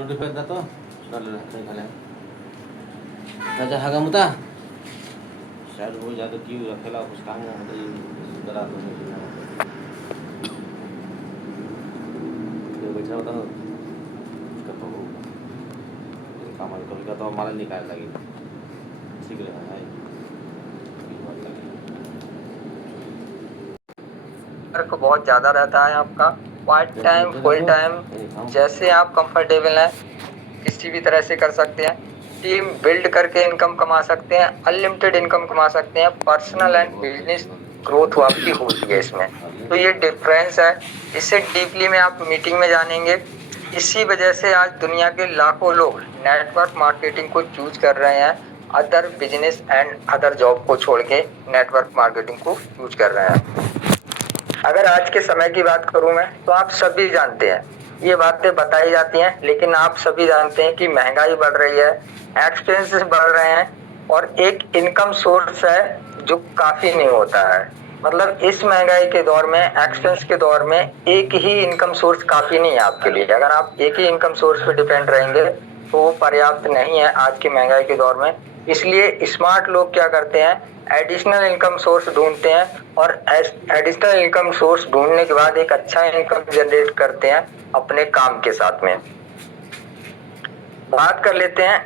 notified na to. Raja Hagamuta. शायद वो ज़्यादा क्यों रखेला कुछ काम होता है करा तो ये बच्चा होता ना कब वो काम कभी का तो हमारा निकाल लगी ठीक है वर्क बहुत ज़्यादा रहता है आपका पार्ट टाइम फुल टाइम जैसे आप कंफर्टेबल हैं किसी भी तरह से कर सकते हैं। टीम बिल्ड करके इनकम कमा सकते हैं, अनलिमिटेड इनकम कमा सकते हैं, पर्सनल एंड बिजनेस ग्रोथ आपकी होती है इसमें। तो ये डिफरेंस है, इससे डीपली में आप मीटिंग में जानेंगे। इसी वजह से आज दुनिया के लाखों लोग नेटवर्क मार्केटिंग को चूज कर रहे हैं, other business and other job को छोड़ के नेटवर्क मार्केटिंग को चूज कर रहे हैं। अगर आज के समय की बात करूं मैं तो आप सभी जानते हैं ये बातें बताई जाती हैं, लेकिन आप सभी जानते हैं कि महंगाई बढ़ रही है, एक्सपेंसेस बढ़ रहे हैं और एक इनकम सोर्स है जो काफी नहीं होता है। मतलब इस महंगाई के दौर में, एक्सपेंस के दौर में एक ही इनकम सोर्स काफी नहीं है आपके लिए। अगर आप एक ही इनकम सोर्स पे डिपेंड रहेंगे तो वो पर्याप्त नहीं है आज की महंगाई के दौर में। इसलिए स्मार्ट लोग क्या करते हैं, एडिशनल इनकम सोर्स ढूंढते हैं और एडिशनल इनकम सोर्स ढूंढने के बाद एक अच्छा इनकम जनरेट करते हैं अपने काम के साथ में। बात कर लेते हैं,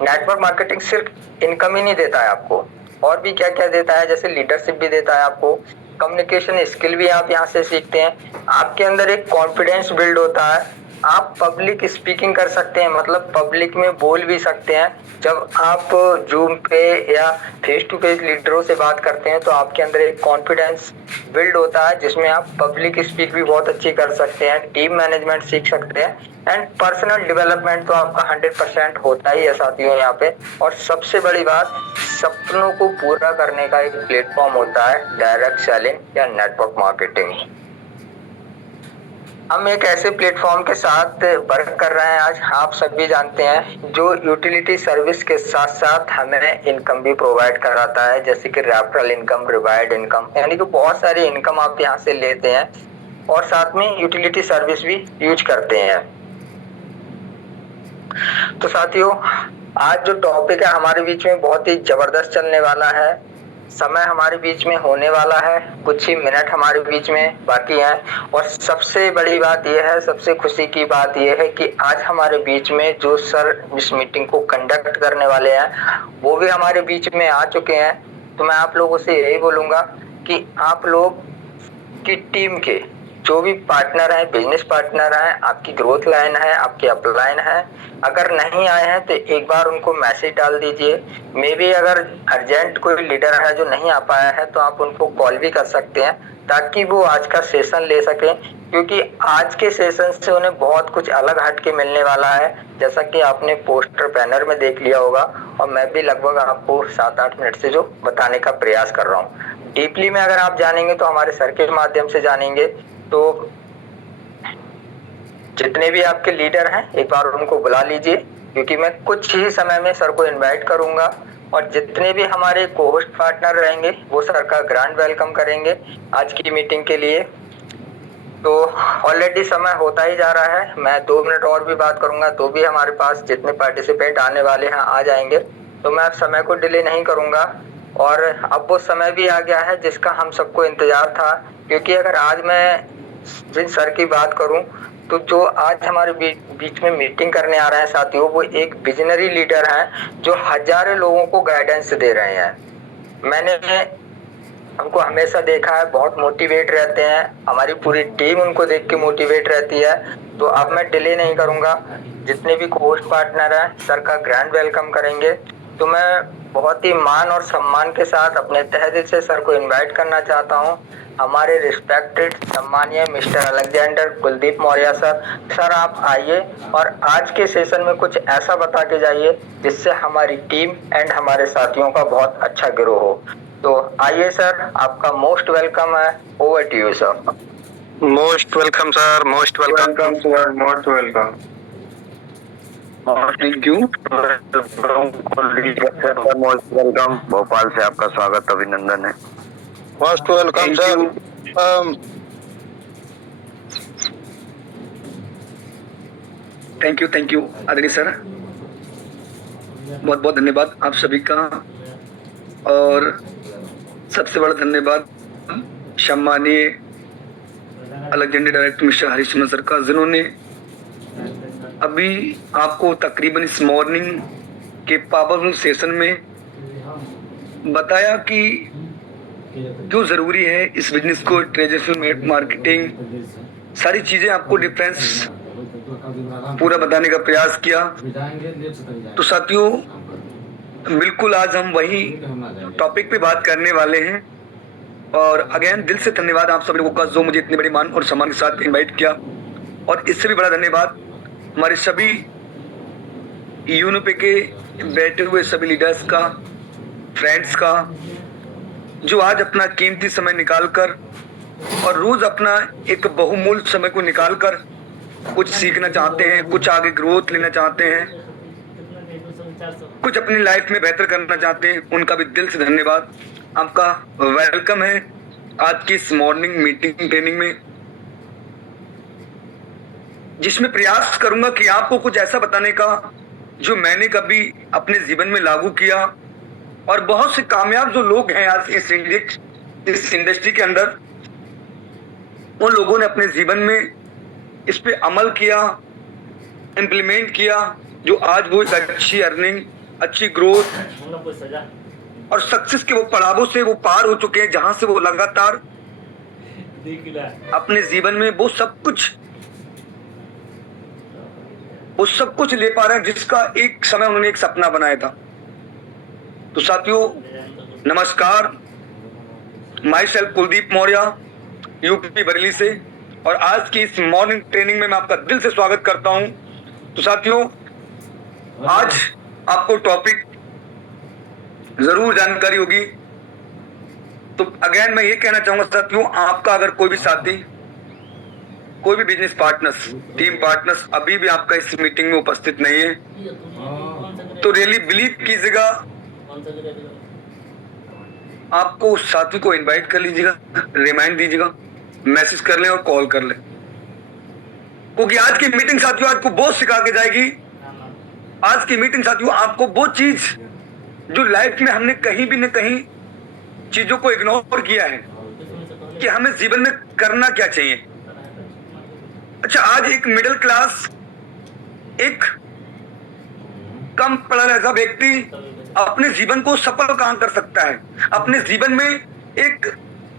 नेटवर्क मार्केटिंग सिर्फ इनकम ही नहीं देता है आपको, और भी क्या क्या देता है, जैसे लीडरशिप भी देता है आपको, कम्युनिकेशन स्किल भी आप यहाँ से सीखते हैं, आपके अंदर एक कॉन्फिडेंस बिल्ड होता है, आप पब्लिक स्पीकिंग कर सकते हैं, मतलब पब्लिक में बोल भी सकते हैं। जब आप जूम पे या फेस टू फेस लीडरों से बात करते हैं तो आपके अंदर एक कॉन्फिडेंस बिल्ड होता है जिसमें आप पब्लिक स्पीक भी बहुत अच्छी कर सकते हैं, टीम मैनेजमेंट सीख सकते हैं एंड पर्सनल डेवलपमेंट तो आपका 100% होता ही है साथियों यहाँ पे। और सबसे बड़ी बात, सपनों को पूरा करने का एक प्लेटफॉर्म होता है डायरेक्ट सेलिंग या नेटवर्क मार्केटिंग। हम एक ऐसे प्लेटफॉर्म के साथ वर्क कर रहे हैं आज, आप सभी जानते हैं, जो यूटिलिटी सर्विस के साथ साथ हमें इनकम भी प्रोवाइड कराता है, जैसे कि रेफरल इनकम, रिवार्ड इनकम, यानी कि बहुत सारी इनकम आप यहाँ से लेते हैं और साथ में यूटिलिटी सर्विस भी यूज करते हैं। तो साथियों, आज जो टॉपिक है हमारे बीच में बहुत ही जबरदस्त चलने वाला है। समय हमारे बीच में होने वाला है, कुछ ही मिनट हमारे बीच में बाकी हैं और सबसे बड़ी बात यह है, सबसे खुशी की बात यह है कि आज हमारे बीच में जो सर इस मीटिंग को कंडक्ट करने वाले हैं वो भी हमारे बीच में आ चुके हैं। तो मैं आप लोगों से यही बोलूंगा कि आप लोग की टीम के जो भी पार्टनर है, बिजनेस पार्टनर है, आपकी ग्रोथ लाइन है, आपकी अपलाइन है, अगर नहीं आए हैं तो एक बार उनको मैसेज डाल दीजिए। मे बी अगर अर्जेंट कोई लीडर है जो नहीं आ पाया है तो आप उनको कॉल भी कर सकते हैं ताकि वो आज का सेशन ले सकें, क्योंकि आज के सेशन से उन्हें बहुत कुछ अलग हट के मिलने वाला है, जैसा कि आपने पोस्टर बैनर में देख लिया होगा और मैं भी लगभग आपको 7-8 मिनट से जो बताने का प्रयास कर रहा हूँ। डीपली में अगर आप जानेंगे तो हमारे सर के माध्यम से जानेंगे, तो जितने भी आपके लीडर हैं एक बार उनको बुला लीजिए, क्योंकि मैं कुछ ही समय में सर को इनवाइट करूंगा और जितने भी हमारे को-होस्ट पार्टनर रहेंगे वो सर का ग्रैंड वेलकम करेंगे आज की मीटिंग के लिए। तो ऑलरेडी समय होता ही जा रहा है, मैं 2 मिनट और भी बात करूंगा तो भी हमारे पास जितने पार्टिसिपेंट आने वाले हैं आ जाएंगे। तो मैं अब समय को डिले नहीं करूंगा और अब वो समय भी आ गया है जिसका हम सबको इंतजार था, क्योंकि अगर आज मैं जिन सर की बात करूं तो जो आज हमारे बीच में मीटिंग करने आ रहे हैं साथियों, वो एक विजनरी लीडर हैं जो हजारों लोगों को गाइडेंस दे रहे हैं। मैंने उनको हमेशा देखा है, बहुत मोटिवेट रहते हैं, हमारी पूरी टीम उनको देख के मोटिवेट रहती है। तो अब मैं डिले नहीं करूंगा, जितने भी कोस्ट पार्टनर हैं सर का ग्रैंड वेलकम करेंगे। तो मैं बहुत ही मान और सम्मान के साथ अपने तहे दिल से सर को इनवाइट करना चाहता हूं, हमारे रिस्पेक्टेड सम्मानीय mister Alexander Kuldeep Maurya sir. Sir आप आइए और आज के सेशन में कुछ ऐसा बता के जाइए जिससे हमारी टीम एंड हमारे साथियों का बहुत अच्छा ग्रो हो। तो आइए सर, आपका मोस्ट वेलकम है, over to you sir. Most welcome sir, most welcome sir, most welcome. Thank you. Most welcome. Bhopal से आपका स्वागत, अभिनंदन है। Most welcome sir. Thank you आदरणीय सर, बहुत बहुत धन्यवाद आप सभी का। और सबसे बड़ा धन्यवाद सम्मानीय अलग डायरेक्टर मिस्टर हरीश सर का, जिन्होंने अभी आपको तकरीबन इस मॉर्निंग के पावरफुल सेशन में बताया कि क्यों जरूरी है इस बिजनेस को, ट्रेडिशनल मार्केटिंग, सारी चीजें आपको डिफरेंस पूरा बताने का प्रयास किया। तो साथियों, बिल्कुल आज हम वही टॉपिक पे बात करने वाले हैं। और अगेन दिल से धन्यवाद आप सब लोगों का जो मुझे इतने बड़े मान और सम्मान के साथ इनवाइट किया। और इससे भी बड़ा धन्यवाद हमारे सभी यूनिपे के बैठे हुए सभी लीडर्स का, फ्रेंड्स का, जो आज अपना कीमती समय निकालकर और रोज अपना एक बहुमूल्य समय को निकालकर कुछ सीखना चाहते हैं, कुछ आगे ग्रोथ लेना चाहते हैं, कुछ अपनी लाइफ में बेहतर करना चाहते हैं, उनका भी दिल से धन्यवाद। आपका वेलकम है आज की इस मॉर्निंग मीटिंग ट्रेनिंग में, जिसमें प्रयास करूंगा कि आपको कुछ ऐसा बताने का जो मैंने कभी अपने जीवन में लागू किया और बहुत से कामयाब जो लोग हैं आज इस इंडस्ट्री के अंदर, उन लोगों ने अपने जीवन में इस पे अमल किया, इम्प्लीमेंट किया, जो आज वो एक अच्छी अर्निंग, अच्छी ग्रोथ और सक्सेस के वो पड़ावों से वो पार हो चुके हैं, जहां से वो लगातार अपने जीवन में वो सब कुछ ले पा रहे हैं जिसका एक समय उन्होंने एक सपना बनाया था। तो साथियों नमस्कार, my self Kuldeep Maurya, UP Bareilly से, और आज की इस मॉर्निंग ट्रेनिंग में मैं आपका दिल से स्वागत करता हूं। तो साथियों, आज आपको टॉपिक जरूर जानकारी होगी। तो अगेन मैं ये कहना चाहूंगा साथियों, आपका अगर कोई भी साथी, कोई भी बिजनेस पार्टनर्स, टीम पार्टनर्स अभी भी आपका इस मीटिंग में उपस्थित नहीं है, तो रियली बिलीव कीजिएगा, आपको उस साथी को इनवाइट कर लीजिएगा, रिमाइंड दीजिएगा, मैसेज कर लें और कॉल कर लें, क्योंकि आज की मीटिंग साथियों आपको बहुत सिखा के जाएगी। आज की मीटिंग साथियों आपको वो चीज जो लाइफ में हमने कहीं भी न कहीं चीजों को इग्नोर किया है कि हमें जीवन में करना क्या चाहिए। अच्छा, आज एक मिडिल क्लास, एक कम पढ़ा लिखा व्यक्ति अपने जीवन को सफल कहां कर सकता है, अपने जीवन में एक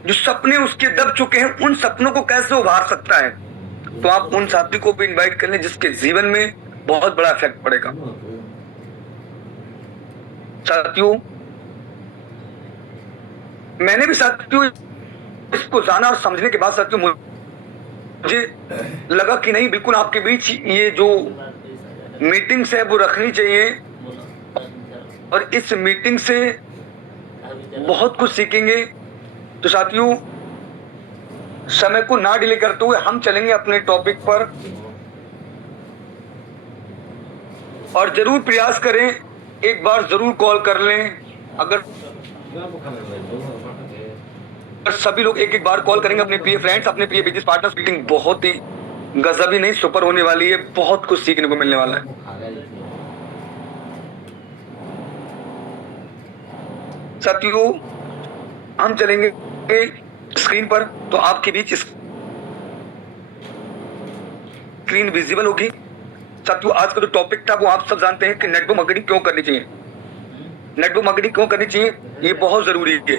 जो सपने उसके दब चुके हैं उन सपनों को कैसे उभार सकता है। तो आप उन साथी को भी इनवाइट कर लें जिसके जीवन में बहुत बड़ा इफेक्ट पड़ेगा। साथियों, मैंने भी साथियों इसको जाना और समझने के बाद साथियों मुझे लगा कि नहीं, बिल्कुल आपके बीच ये जो मीटिंग्स है वो रखनी चाहिए, और इस मीटिंग से बहुत कुछ सीखेंगे। तो साथियों, समय को ना डिले करते हुए हम चलेंगे अपने टॉपिक पर, और जरूर प्रयास करें, एक बार जरूर कॉल कर लें। अगर सभी लोग एक बार कॉल करेंगे अपने प्रिय फ्रेंड्स, अपने प्रिय बिजनेस पार्टनर्स, मीटिंग बहुत ही गजब ही नहीं सुपर होने वाली है, बहुत कुछ सीखने को मिलने वाला है। साथियों, हम चलेंगे स्क्रीन पर, तो आपके बीच स्क्रीन विजिबल होगी। साथियों, आज का जो टॉपिक था वो आप सब जानते हैं कि नेटवर्क मार्केटिंग क्यों करनी चाहिए। नेटवर्क मार्केटिंग क्यों करनी चाहिए, ये बहुत जरूरी है।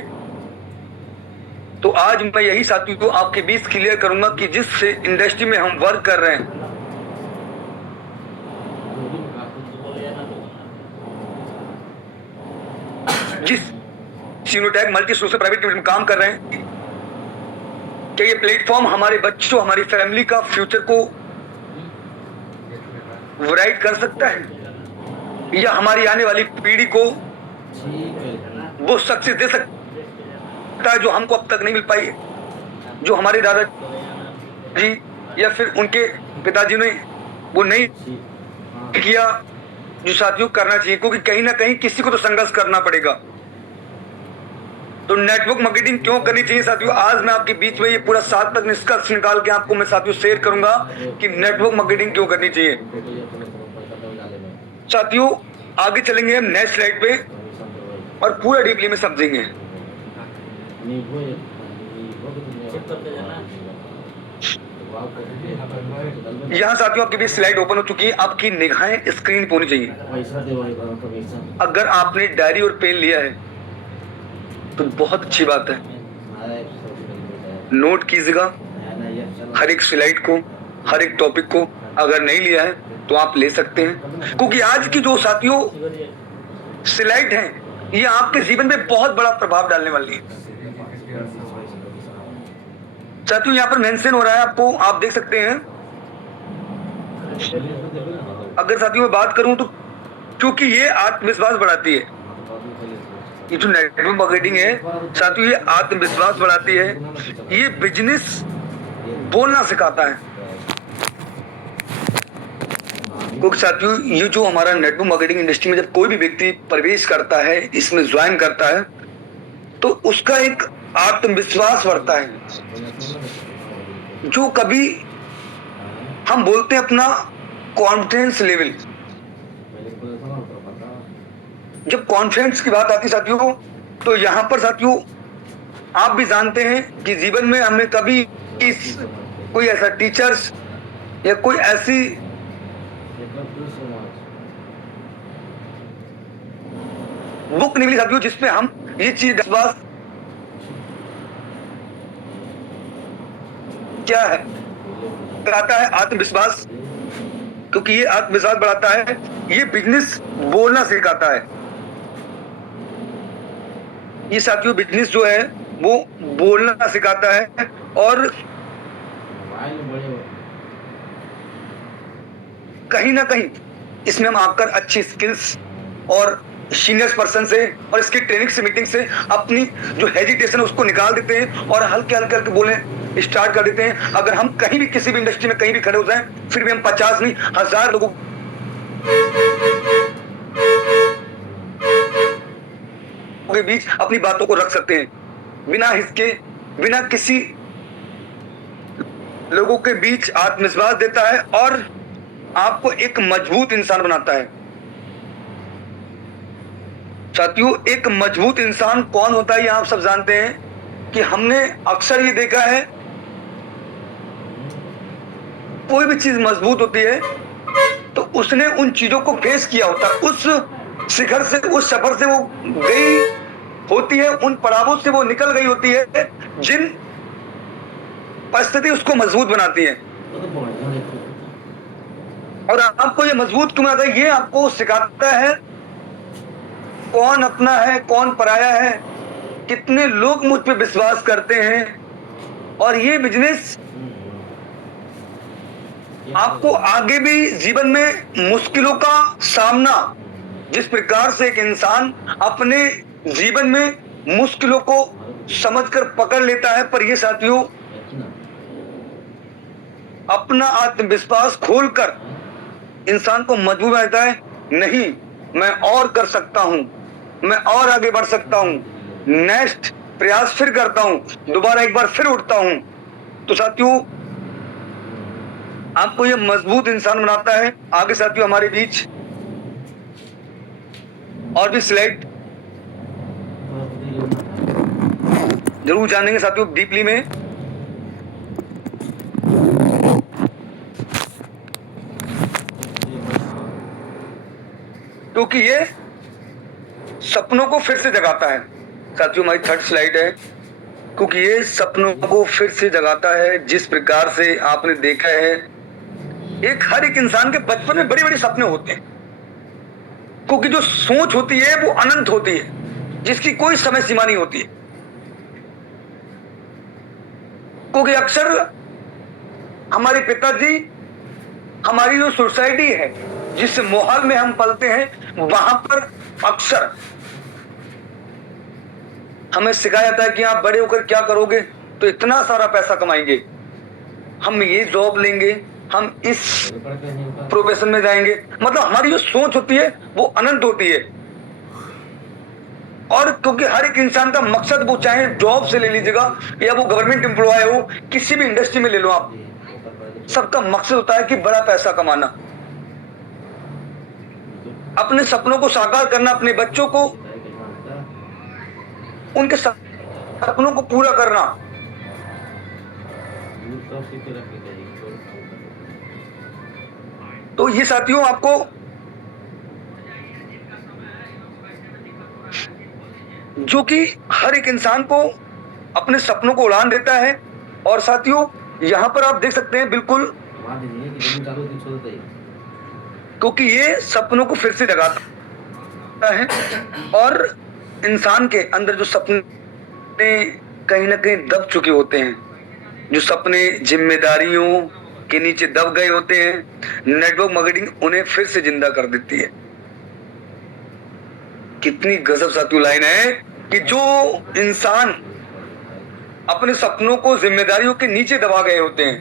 तो आज मैं यही साथियों को आपके बीच क्लियर करूंगा कि जिस इंडस्ट्री में हम वर्क कर रहे हैं, जिस सीनोटैक मल्टी सोर्स प्राइवेट लिमिटेड में काम कर रहे हैं, क्या ये प्लेटफॉर्म हमारे बच्चों, हमारी फैमिली का फ्यूचर को ब्राइट कर सकता है, या हमारी आने वाली पीढ़ी को वो सक्सेस दे सकता है जो हमको अब तक नहीं मिल पाई, जो हमारे दादाजी या फिर उनके पिताजी ने वो नहीं किया, जो साथियों करना चाहिए, क्योंकि कहीं ना कहीं किसी को तो संघर्ष करना पड़ेगा। तो नेटवर्क मार्केटिंग क्यों करनी चाहिए साथियों, आज मैं आपके बीच में ये पूरा साल तक निष्कर्ष निकाल के आपको मैं साथियों शेयर करूंगा कि नेटवर्क मार्केटिंग क्यों करनी चाहिए। साथियों आगे चलेंगे हम नेक्स्ट स्लाइड पे और पूरा डीपली में समझेंगे। यहाँ साथियों आपके बीच स्लाइड ओपन हो चुकी है, आपकी निगाहें स्क्रीन पे होनी चाहिए। अगर आपने डायरी और पेन लिया है तो बहुत अच्छी बात है, नोट कीजिएगा हर एक स्लाइड को, हर एक टॉपिक को। अगर नहीं लिया है तो आप ले सकते हैं, क्योंकि आज की जो साथियों स्लाइड है ये आपके जीवन में बहुत बड़ा प्रभाव डालने वाली है। साथियों यहाँ पर मेंशन हो रहा है आपको, आप देख सकते हैं। अगर साथियों मैं बात करूं तो क्योंकि ये आत्मविश्वास बढ़ाती है, ये जो नेटवर्क मार्केटिंग है साथियों ये आत्मविश्वास बढ़ाती है, ये बिजनेस बोलना सिखाता है। क्योंकि साथियों ये जो हमारा नेटवर्क मार्केटिंग इंडस्ट्री में जब कोई भी व्यक्ति प्रवेश करता है, इसमें ज्वाइन करता है, तो उसका एक आत्मविश्वास बढ़ता है। जो कभी हम बोलते हैं अपना कॉन्फिडेंस लेवल, जब कॉन्फिडेंस की बात आती है साथियों तो यहाँ पर साथियों आप भी जानते हैं कि जीवन में हमें कभी कोई ऐसा टीचर्स या कोई ऐसी बुक निकली साथियों जिसमें हम ये चीज विश्वास क्या है कराता है, आत्मविश्वास, क्योंकि ये आत्मविश्वास बढ़ाता है, ये बिजनेस बोलना सिखाता है। ये साथियों बिजनेस जो है वो बोलना सिखाता है और कहीं ना कहीं इसमें हम आकर अच्छी स्किल्स और सीनियर पर्सन से और इसकी ट्रेनिंग से मीटिंग से अपनी जो हेजिटेशन है उसको निकाल देते हैं और हल्के हल्के बोलने स्टार्ट कर देते हैं। अगर हम कहीं भी किसी भी इंडस्ट्री में कहीं भी खड़े हो जाएं फिर भी हम 50 नहीं 1000 लोगों के बीच अपनी बातों को रख सकते हैं बिना हिचके, बिना किसी लोगों के बीच आत्मविश्वास देता है और आपको एक मजबूत इंसान बनाता है। साथियों एक मजबूत इंसान कौन होता है ये आप सब जानते हैं कि हमने अक्सर ये देखा है, कोई भी चीज मजबूत होती है तो उसने उन चीजों को फेस किया होता है, उस शिखर से, उस सफर से वो गई होती है, उन पड़ावों से वो निकल गई होती है जिन परिस्थिति उसको मजबूत बनाती है। और आपको ये मजबूत क्यों आता है, ये आपको सिखाता है कौन अपना है कौन पराया है, कितने लोग मुझ पे विश्वास करते हैं। और ये बिजनेस आपको आगे भी जीवन में मुश्किलों का सामना, जिस प्रकार से एक इंसान अपने जीवन में मुश्किलों को समझकर पकड़ लेता है, पर ये साथियों अपना आत्मविश्वास खोलकर इंसान को मजबूत बनाता है। नहीं, मैं और कर सकता हूं, मैं और आगे बढ़ सकता हूं, नेक्स्ट प्रयास फिर करता हूं, दोबारा एक बार फिर उठता हूं। तो साथियों आपको यह मजबूत इंसान बनाता है। आगे साथियों हमारे बीच और भी स्लाइड जरूर जानेंगे साथियों डीपली में। क्योंकि ये सपनों को फिर से जगाता है। साथियों हमारी थर्ड स्लाइड है, क्योंकि ये सपनों को फिर से जगाता है। जिस प्रकार से आपने देखा है एक हर एक इंसान के बचपन में बड़ी बड़ी सपने होते हैं, क्योंकि जो सोच होती है वो अनंत होती है, जिसकी कोई समय सीमा नहीं होती है। क्योंकि अक्सर हमारे पिताजी, हमारी जो सोसाइटी है, जिस माहौल में हम पलते हैं, वहां पर अक्सर हमें सिखाया जाता है कि आप बड़े होकर क्या करोगे, तो इतना सारा पैसा कमाएंगे, हम ये जॉब लेंगे, हम इस प्रोफेशन में जाएंगे। मतलब हमारी जो सोच होती है वो अनंत होती है। और क्योंकि हर एक इंसान का मकसद, वो चाहे जॉब से ले लीजिएगा या वो गवर्नमेंट एम्प्लॉय हो, किसी भी इंडस्ट्री में ले लो आप, सबका मकसद होता है कि बड़ा पैसा कमाना, अपने सपनों को साकार करना, अपने बच्चों को उनके सपनों को पूरा करना। तो ये साथियों आपको जो कि हर एक इंसान को अपने सपनों को उड़ान देता है। और साथियों यहाँ पर आप देख सकते हैं बिल्कुल, क्योंकि ये सपनों को फिर से जगाता है और इंसान के अंदर जो सपने कहीं ना कहीं दब चुके होते हैं, जो सपने जिम्मेदारियों के नीचे दब गए होते हैं, नेटवर्क मार्केटिंग उन्हें फिर से जिंदा कर देती है। कितनी गजब साथियों लाइन है कि जो इंसान अपने सपनों को जिम्मेदारियों के नीचे दबा गए होते हैं,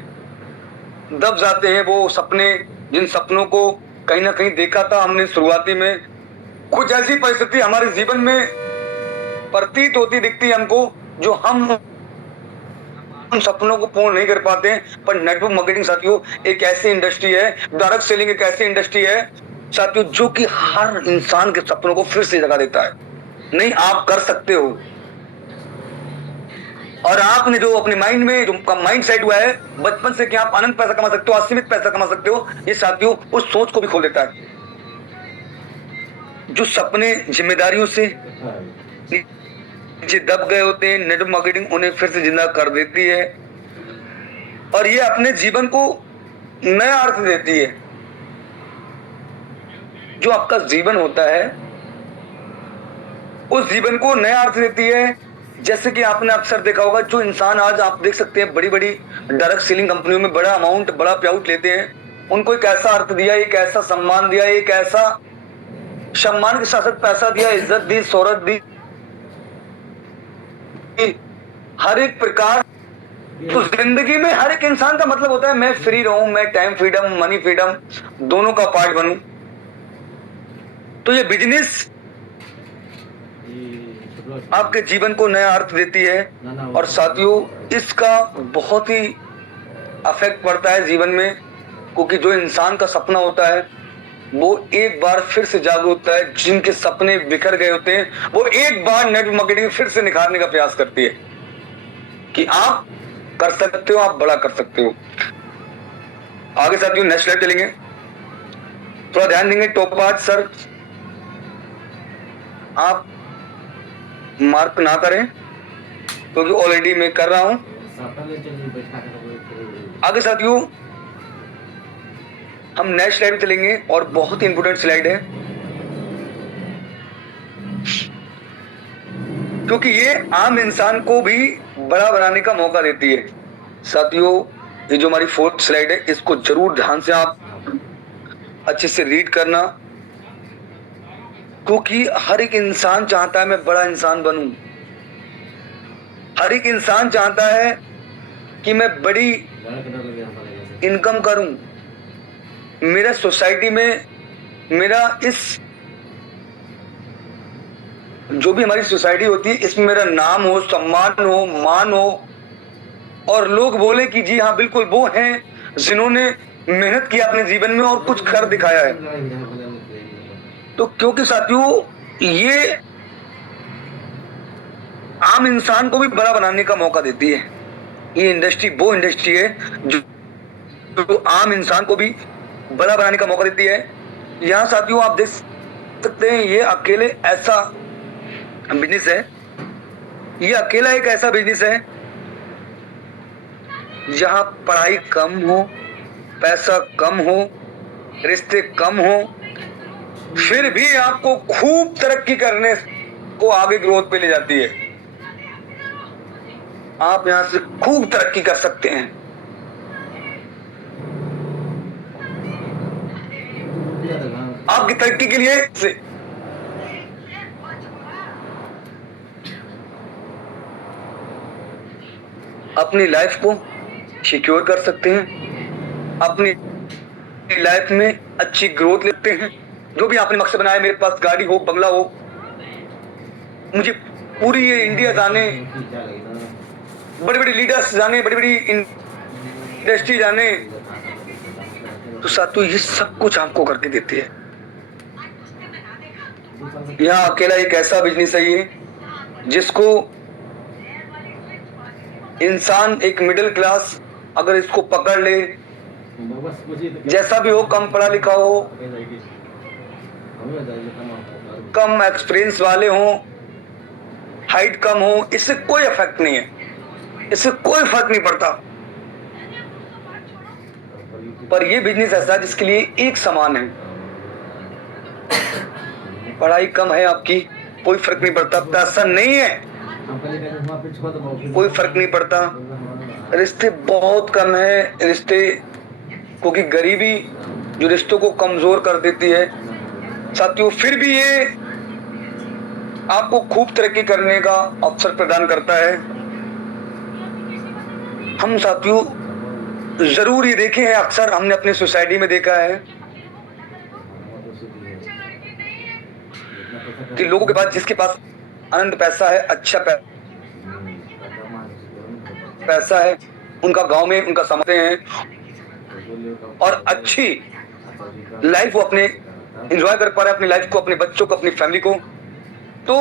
दब जाते हैं वो सपने, जिन सपनों को कहीं ना कहीं देखा था हमने शुरुआती में। कुछ ऐसी परिस्थिति हमारे जीवन में प्रतीत होती दिखती है हमको, जो हम उन सपनों को पूर्ण नहीं कर पाते हैं। पर नेटवर्क मार्केटिंग साथियों एक ऐसी इंडस्ट्री है, डायरेक्ट सेलिंग एक ऐसी इंडस्ट्री है साथियों, जो कि हर इंसान के सपनों को फिर से जगा देता है। नहीं, आप कर सकते हो। और आपने जो अपने माइंड में जो माइंड सेट हुआ है बचपन से कि आप अनंत पैसा कमा सकते हो, असीमित पैसा कमा सकते हो, ये साथियों उस सोच को भी खोल देता है। जो सपने जिम्मेदारियों से नीचे दब गए होते हैं, नेटवर्क मार्केटिंग उन्हें फिर से जिंदा कर देती है और ये अपने जीवन को नया अर्थ देती है। जो आपका जीवन होता है उस जीवन को नया अर्थ देती है। जैसे कि आपने अक्सर देखा होगा, जो इंसान आज आप देख सकते हैं बड़ी बड़ी डायरेक्ट सेलिंग कंपनियों में बड़ा अमाउंट, बड़ा पे आउट लेते हैं, उनको एक ऐसा अर्थ दिया, एक ऐसा सम्मान दिया, एक ऐसा सम्मान के साथ साथ पैसा दिया, इज्जत दी, शोहरत दी, हर एक प्रकार। तो जिंदगी में हर एक इंसान का मतलब होता है मैं फ्री रहूं, मैं टाइम फ्रीडम, मनी फ्रीडम दोनों का पार्ट बनूं। तो ये बिजनेस आपके जीवन को नया अर्थ देती है और साथियों इसका बहुत ही अफेक्ट पड़ता है जीवन में, क्योंकि जो इंसान का सपना होता है वो एक बार फिर से जागरूक होता है। जिनके सपने बिखर गए होते हैं वो एक बार नेटवर्क मार्केटिंग फिर से निखारने का प्रयास करती है कि आप कर सकते हो, आप बड़ा कर सकते हो। आगे साथियों नेक्स्ट स्लाइड चलेंगे, थोड़ा ध्यान देंगे। टॉप पार्ट सर आप मार्क ना करें क्योंकि ऑलरेडी मैं कर रहा हूं। आगे साथियों हम नेक्स्ट स्लाइड चलेंगे और बहुत ही इंपोर्टेंट स्लाइड है, क्योंकि ये आम इंसान को भी बड़ा बनाने का मौका देती है। साथियों ये जो हमारी फोर्थ स्लाइड है इसको जरूर ध्यान से आप अच्छे से रीड करना, क्योंकि हर एक इंसान चाहता है मैं बड़ा इंसान बनूं, हर एक इंसान चाहता है कि मैं बड़ी इनकम करूं, मेरा सोसाइटी में मेरा इस जो भी हमारी सोसाइटी होती है इसमें मेरा नाम हो, सम्मान हो, मान हो और लोग बोले कि जी हाँ बिल्कुल वो हैं जिन्होंने मेहनत किया अपने जीवन में और कुछ कर दिखाया है। तो क्योंकि साथियों ये आम इंसान को भी बड़ा बनाने का मौका देती है। ये इंडस्ट्री वो इंडस्ट्री है जो आम इंसान को भी बड़ा बनाने का मौका देती है। यहाँ साथियों आप देख सकते हैं ये अकेले ऐसा बिजनेस है, ये अकेला एक ऐसा बिजनेस है जहां पढ़ाई कम हो, पैसा कम हो, रिश्ते कम हो, फिर भी आपको खूब तरक्की करने को आगे ग्रोथ पे ले जाती है। आप यहां से खूब तरक्की कर सकते हैं। आपकी तरक्की के लिए से अपनी लाइफ को सिक्योर कर सकते हैं, अपनी लाइफ में अच्छी ग्रोथ लेते हैं। जो भी आपने मकसद बनाया, मेरे पास गाड़ी हो, बंगला हो, मुझे पूरी ये इंडिया जाने, बड़े बड़े लीडर्स जाने, बड़ी बड़ी इंडस्ट्री जाने, तो साथियों ये सब कुछ आपको करके देती है। यहाँ अकेला एक ऐसा बिजनेस है ये जिसको इंसान, एक मिडिल क्लास अगर इसको पकड़ ले, जैसा भी हो, कम पढ़ा लिखा हो, कम एक्सपीरियंस वाले हों, हाइट कम हो, इससे कोई इफेक्ट नहीं है, इससे कोई फर्क नहीं पड़ता। पर ये बिजनेस ऐसा है जिसके लिए एक समान है। पढ़ाई कम है आपकी, कोई फर्क नहीं पड़ता। पैसा नहीं है, कोई फर्क नहीं पड़ता। रिश्ते बहुत कम है, रिश्ते, क्योंकि गरीबी जो रिश्तों को कमजोर कर देती है साथियों, फिर भी ये आपको खूब तरक्की करने का अवसर प्रदान करता है। हम साथियों जरूर ये देखे हैं, अक्सर हमने अपनी सोसाइटी में देखा है कि लोगों के पास, जिसके पास अनंत पैसा है, अच्छा पैसा है, उनका गांव में उनका समझते हैं और अच्छी लाइफ वो अपने एंजॉय कर पा रहे हैं, अपनी लाइफ को, अपने बच्चों को, अपनी फैमिली को। तो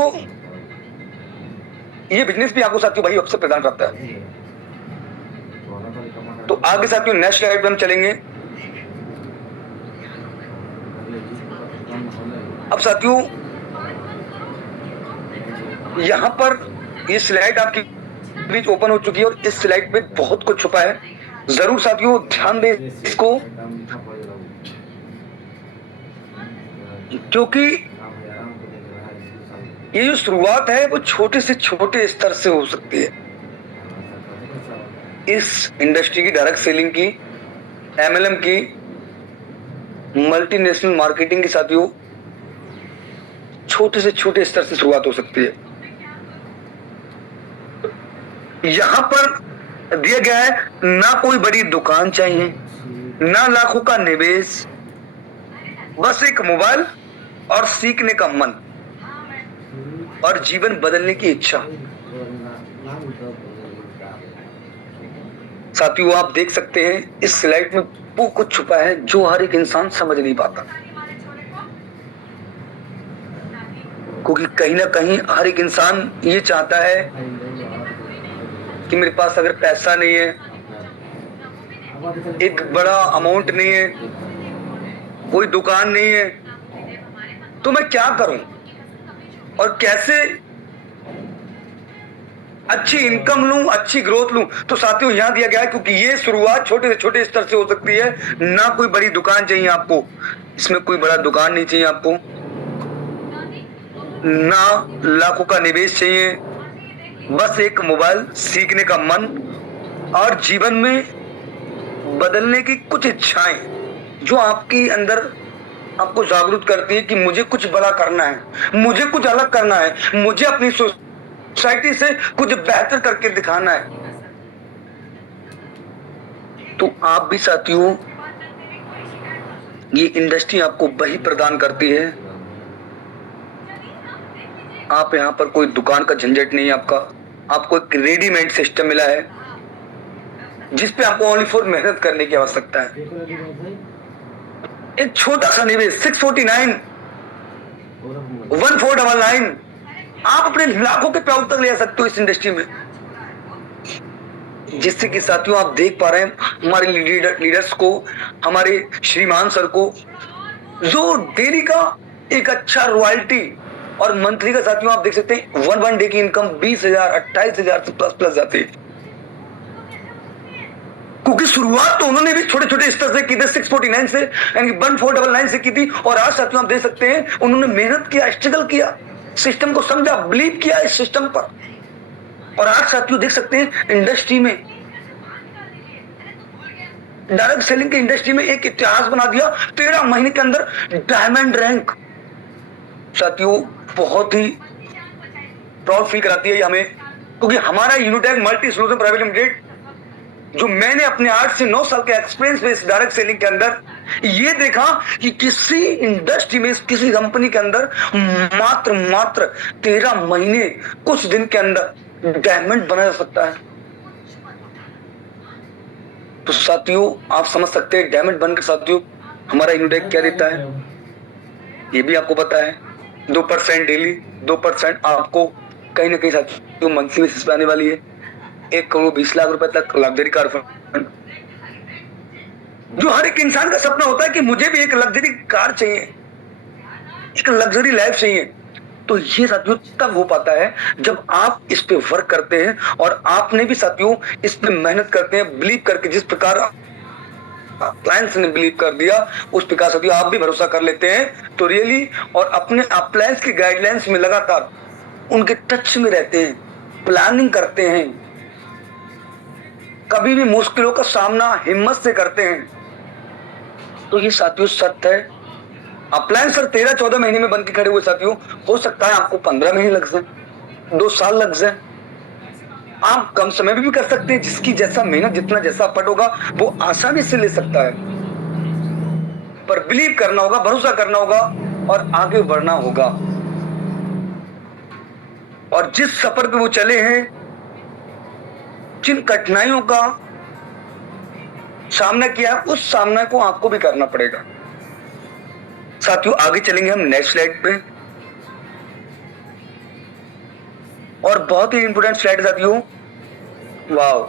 ये बिजनेस भी आपको साथियों वही अवसर प्रदान करता है। तो आगे साथियों नेक्स्ट स्लाइड पे हम चलेंगे। अब साथियों यहां पर ये स्लाइड आपकी बीच ओपन हो चुकी है और इस स्लाइड पे बहुत कुछ छुपा है। जरूर साथियों ध्यान दें इसको, क्योंकि ये जो शुरुआत है वो छोटे से छोटे स्तर से हो सकती है। इस इंडस्ट्री की, डायरेक्ट सेलिंग की, एमएलएम की, मल्टीनेशनल मार्केटिंग की साथियों छोटे से छोटे स्तर से शुरुआत हो सकती है। यहां पर दिया गया है, ना कोई बड़ी दुकान चाहिए, ना लाखों का निवेश, बस एक मोबाइल और सीखने का मन और जीवन बदलने की इच्छा। साथियों आप देख सकते हैं इस स्लाइड में वो कुछ छुपा है जो हर एक इंसान समझ नहीं पाता, क्योंकि कहीं ना कहीं हर एक इंसान ये चाहता है कि मेरे पास अगर पैसा नहीं है, एक बड़ा अमाउंट नहीं है, कोई दुकान नहीं है, तो मैं क्या करूं और कैसे अच्छी इनकम लूं, अच्छी ग्रोथ लूं। तो साथियों यहां दिया गया है, क्योंकि ये शुरुआत छोटे से छोटे स्तर से हो सकती है। ना कोई बड़ी दुकान चाहिए आपको, इसमें कोई बड़ा दुकान नहीं चाहिए आपको, ना लाखों का निवेश चाहिए, बस एक मोबाइल, सीखने का मन और जीवन में बदलने की कुछ इच्छाएं जो आपके अंदर आपको जागरूक करती है कि मुझे कुछ बड़ा करना है, मुझे कुछ अलग करना है, मुझे अपनी सोसाइटी से कुछ बेहतर करके दिखाना है। तो आप भी साथियों ये इंडस्ट्री आपको वही प्रदान करती है। आप यहाँ पर कोई दुकान का झंझट नहीं है आपको एक रेडीमेड सिस्टम मिला है जिसपे आपको ओनली फॉर मेहनत करने की आवश्यकता है। एक छोटा सा निवेश 649 1499 आप अपने लाखों के प्याऊ तक ले सकते हो इस इंडस्ट्री में। जिससे कि साथियों आप देख पा रहे हैं हमारे लीडर्स को, हमारे श्रीमान सर को, जो डेली का एक अच्छा रॉयल्टी और मंथली का साथियों आप देख सकते हैं वन डे की इनकम 20,000 28,000 से प्लस जाती है। क्योंकि शुरुआत तो उन्होंने भी छोटे छोटे स्तर से की थी, 649 से यानी 1499 से की थी। और आज साथियों आप देख सकते हैं उन्होंने मेहनत किया, स्ट्रगल किया, सिस्टम को समझा, बिलीव किया इस सिस्टम पर। और आज साथियों देख सकते हैं इंडस्ट्री में, डायरेक्ट सेलिंग की इंडस्ट्री में एक इतिहास बना दिया। 13 महीने के अंदर डायमंड रैंक। साथियों बहुत ही प्राउड फील कराती है हमें, क्योंकि हमारा Unitech multi solution private limited जो मैंने अपने 8 से 9 साल के एक्सपीरियंस में इस डायरेक्ट सेलिंग के अंदर ये देखा कि किसी इंडस्ट्री में, किसी कंपनी के अंदर मात्र 13 महीने कुछ दिन के अंदर डायमंड बना जा सकता है। तो साथियों आप समझ सकते हैं डायमंड बनकर साथियों हमारा इनोडेक क्या देता है, ये भी आपको पता है। 2% डेली, 2% आपको कहीं ना कहीं साथियों मंथली बेसिस पे आने वाली है। 1 करोड़ 20 लाख रुपए तक लग्जरी कार फंड, जो हर एक इंसान का सपना होता है कि मुझे भी एक लग्जरी कार चाहिए, एक लग्जरी लाइफ चाहिए। तो ये साथियों तब हो पाता है जब आप इस पे वर्क करते हैं और आपने भी साथियों इस पे मेहनत करते हैं, बिलीव करके। जिस प्रकार क्लाइंट्स ने बिलीव कर दिया उस प्रकार साथियों आप भी भरोसा कर लेते हैं तो रियली, और अपने अप्लायंस की गाइडलाइंस में लगातार उनके टच में रहते हैं, प्लानिंग करते हैं, कभी भी मुश्किलों का सामना हिम्मत से करते हैं। तो ये साथियों सत्य है। अप्लायंस सर 13-14 महीने में बन के खड़े हुए साथियों, हो सकता है आपको 15 महीने लग जाए, 2 साल लग जाए, आप कम समय में भी कर सकते हैं। जिसकी जैसा मेहनत, जितना जैसा एफर्ट होगा वो आसानी से ले सकता है, पर बिलीव करना होगा, भरोसा करना होगा और आगे बढ़ना होगा। और जिस सफर पे वो चले हैं, जिन कठिनाइयों का सामना किया, उस सामना को आपको भी करना पड़ेगा। साथियों आगे चलेंगे हम नेक्स्ट स्लाइड पे, और बहुत ही इंपोर्टेंट स्लाइड साथियों। वाओ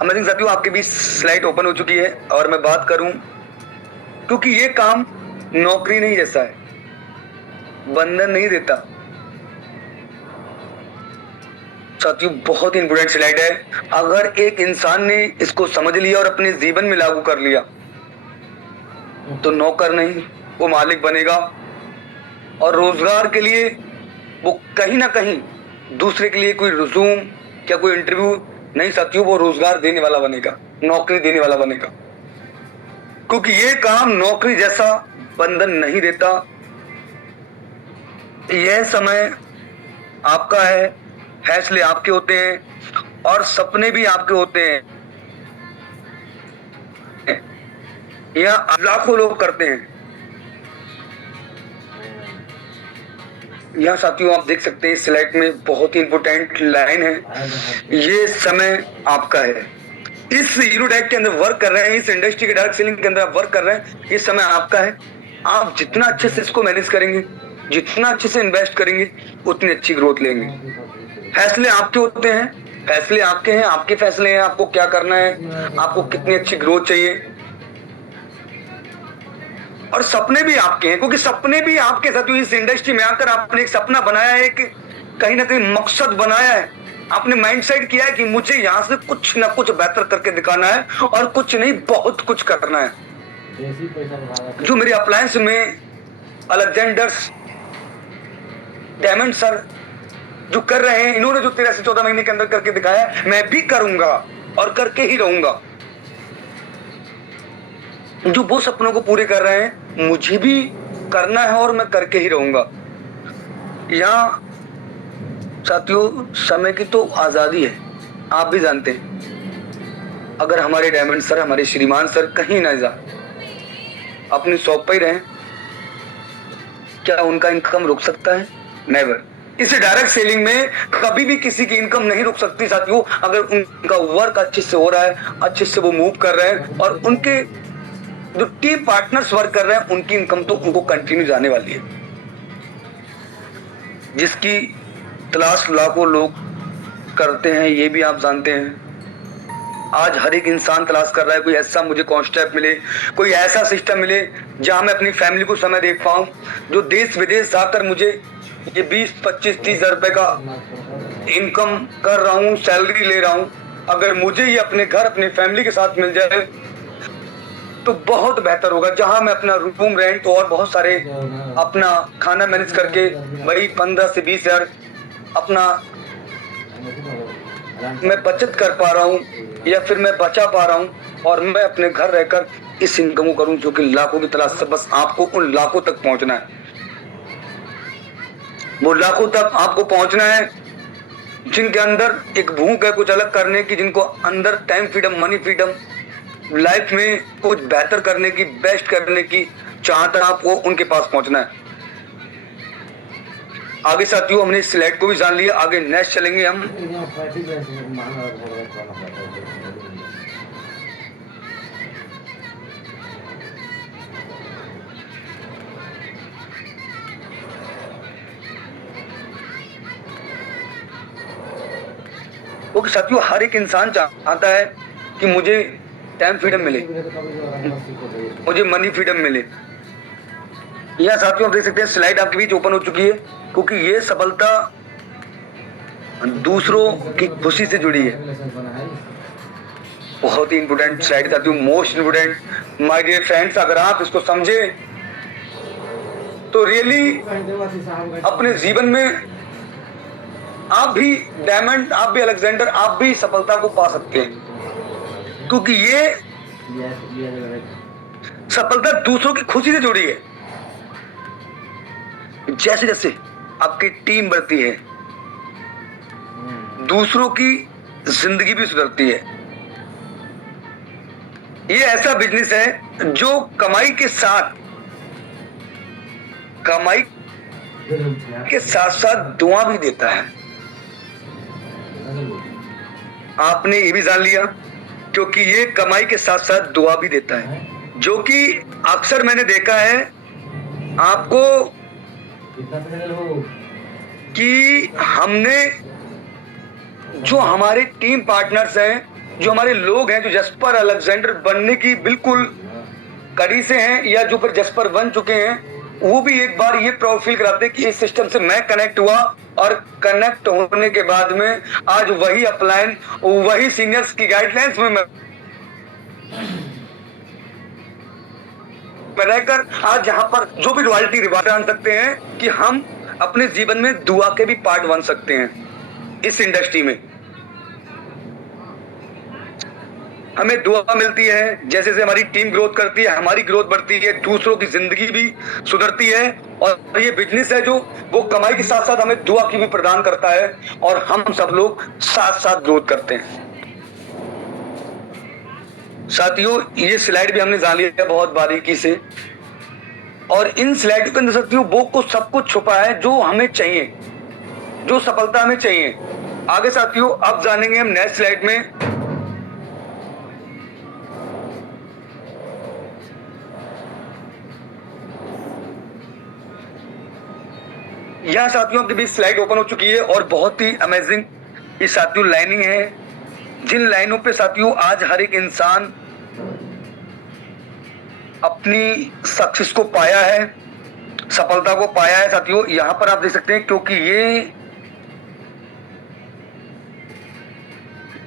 अमेजिंग साथियों, आपके बीच स्लाइड ओपन हो चुकी है और मैं बात करूं, क्योंकि ये काम नौकरी नहीं जैसा है, बंधन नहीं देता साथियों। बहुत इंपोर्टेंट स्लाइड है। अगर एक इंसान ने इसको समझ लिया और अपने जीवन में लागू कर लिया तो नौकर नहीं, वो मालिक बनेगा। और रोजगार के लिए वो कहीं ना कहीं दूसरे के लिए कोई रिज्यूम क्या कोई इंटरव्यू नहीं साथियों, वो रोजगार देने वाला बनेगा, नौकरी देने वाला बनेगा। क्योंकि ये काम नौकरी जैसा बंधन नहीं देता। यह समय आपका है, फैसले आपके होते हैं और सपने भी आपके होते हैं। यह लाखों लोग करते हैं। यहाँ साथियों आप देख सकते हैं स्लाइड में बहुत ही इंपोर्टेंट लाइन है, ये समय आपका है। इस यूरोडेक के अंदर वर्क कर रहे हैं, इस इंडस्ट्री के डायरेक्ट सेलिंग के अंदर आप वर्क कर रहे हैं, ये समय आपका है। आप जितना अच्छे से इसको मैनेज करेंगे, जितना अच्छे से इन्वेस्ट करेंगे, उतनी अच्छी ग्रोथ लेंगे। फैसले आपके होते हैं, फैसले आपके हैं, आपके फैसले हैं आपको क्या करना है, आपको कितनी अच्छी ग्रोथ चाहिए। और सपने भी आपके हैं, क्योंकि सपने भी आपके साथ। इस इंडस्ट्री में आकर आपने एक सपना बनाया है, कि कहीं ना कहीं मकसद बनाया है, आपने माइंडसेट किया है कि मुझे यहाँ से कुछ ना कुछ बेहतर करके दिखाना है, और कुछ नहीं बहुत कुछ करना है। जो मेरे अप्लायंस में अलेक्जेंडर्स डायमंड सर जो कर रहे हैं, इन्होंने जो 13 से 14 महीने के अंदर करके दिखाया, मैं भी करूंगा और करके ही रहूंगा। जो वो सपनों को पूरे कर रहे हैं, मुझे भी करना है और मैं करके ही रहूंगा। यहाँ साथियों समय की तो आजादी है, आप भी जानते हैं। अगर हमारे डायमंड सर, हमारे श्रीमान सर कहीं ना जा, अपनी शॉप पर ही रहें, क्या उनका इनकम रुक सकता है? नेवर। इस डायरेक्ट सेलिंग में कभी भी किसी की इनकम नहीं रुक सकती साथियों। अगर उनका वर्क अच्छे से हो रहा है, अच्छे से वो मूव कर रहे हैं, और उनके जो टीम पार्टनर्स वर्क कर रहे हैं, उनकी इनकम तो उनको कंटिन्यू जाने वाली है, जिसकी तलाश लाखों लोग करते हैं, ये भी आप जानते हैं। आज हर एक इंसान तलाश कर रहा है कोई ऐसा मुझे कॉन्सेप्ट मिले, कोई ऐसा सिस्टम मिले जहां मैं अपनी फैमिली को समय दे पाऊं, जो देश विदेश जाकर मुझे ये 20, 25, 30 हजार रुपए का इनकम कर रहा हूँ, सैलरी ले रहा हूँ, अगर मुझे ये अपने घर, अपने फैमिली के साथ मिल जाए तो बहुत बेहतर होगा। जहां मैं अपना रूम रेंट और बहुत सारे अपना खाना मैनेज करके वही 15 से 20 हजार अपना मैं बचत कर पा रहा हूँ, या फिर मैं बचा पा रहा हूँ, और मैं अपने घर रहकर इस इनकम को करूँ जो कि लाखों की तलाश से। बस आपको उन लाखों तक पहुंचना है, वो लाखों तक आपको पहुंचना है जिनके अंदर एक भूख है कुछ अलग करने की, जिनको अंदर time freedom, money freedom, life में कुछ बेहतर करने की, बेस्ट करने की चाहता है, आपको उनके पास पहुंचना है। आगे साथियों हमने इस स्लाइड को भी जान लिया, आगे नेक्स्ट चलेंगे हम। क्योंकि साथियों हर एक इंसान चाहता है कि मुझे टाइम फ्रीडम मिले, मुझे मनी फ्रीडम मिले। यह साथियों आप देख सकते हैं स्लाइड आपके बीच ओपन हो चुकी है, क्योंकि ये सफलता दूसरों की खुशी से जुड़ी है। बहुत ही इंपोर्टेंट स्लाइड साथियों, most important my dear friends. अगर आप इसको समझे तो रियली अपने जीवन में आप भी डायमंड, आप भी अलेक्जेंडर, आप भी सफलता को पा सकते हैं, क्योंकि ये सफलता दूसरों की खुशी से जुड़ी है। जैसे जैसे आपकी टीम बढ़ती है, दूसरों की जिंदगी भी सुधरती है। ये ऐसा बिजनेस है जो कमाई के साथ साथ दुआ भी देता है। आपने ये भी जान लिया, क्योंकि ये कमाई के साथ साथ दुआ भी देता है, जो कि अक्सर मैंने देखा है आपको कि हमने जो हमारे टीम पार्टनर्स हैं, जो हमारे लोग हैं, जो जस्पर अलेक्जेंडर बनने की बिल्कुल कड़ी से हैं या जो फिर जस्पर बन चुके हैं, वो भी एक बार ये प्राउड फील कराते हैं कि इस सिस्टम से मैं कनेक्ट हुआ, और कनेक्ट होने के बाद में आज वही अपलाइन, वही सीनियर्स की गाइडलाइंस में मैं रहकर आज यहाँ पर जो भी रॉयल्टी रिवार्ड जान सकते हैं कि हम अपने जीवन में दुआ के भी पार्ट बन सकते हैं। इस इंडस्ट्री में हमें दुआ मिलती है, जैसे जैसे हमारी टीम ग्रोथ करती है, हमारी ग्रोथ बढ़ती है, दूसरों की जिंदगी भी सुधरती है, और ये बिजनेस है जो वो कमाई के साथ साथ हमें दुआ की भी प्रदान करता है, और हम सब लोग साथ साथ ग्रोथ करते हैं। साथियों ये स्लाइड भी हमने जान लिया बहुत बारीकी से, और इन स्लाइड के अंदर साथियों वो कुछ सब कुछ छुपा है जो हमें चाहिए, जो सफलता हमें चाहिए। आगे साथियों अब जानेंगे हम नेक्स्ट स्लाइड में। यहां साथियों आपके बीच स्लाइड ओपन हो चुकी है, और बहुत ही अमेजिंग ये साथियों लाइनिंग है, जिन लाइनों पे साथियों आज हर एक इंसान अपनी सक्सेस को पाया है, सफलता को पाया है साथियों। यहां पर आप देख सकते हैं, क्योंकि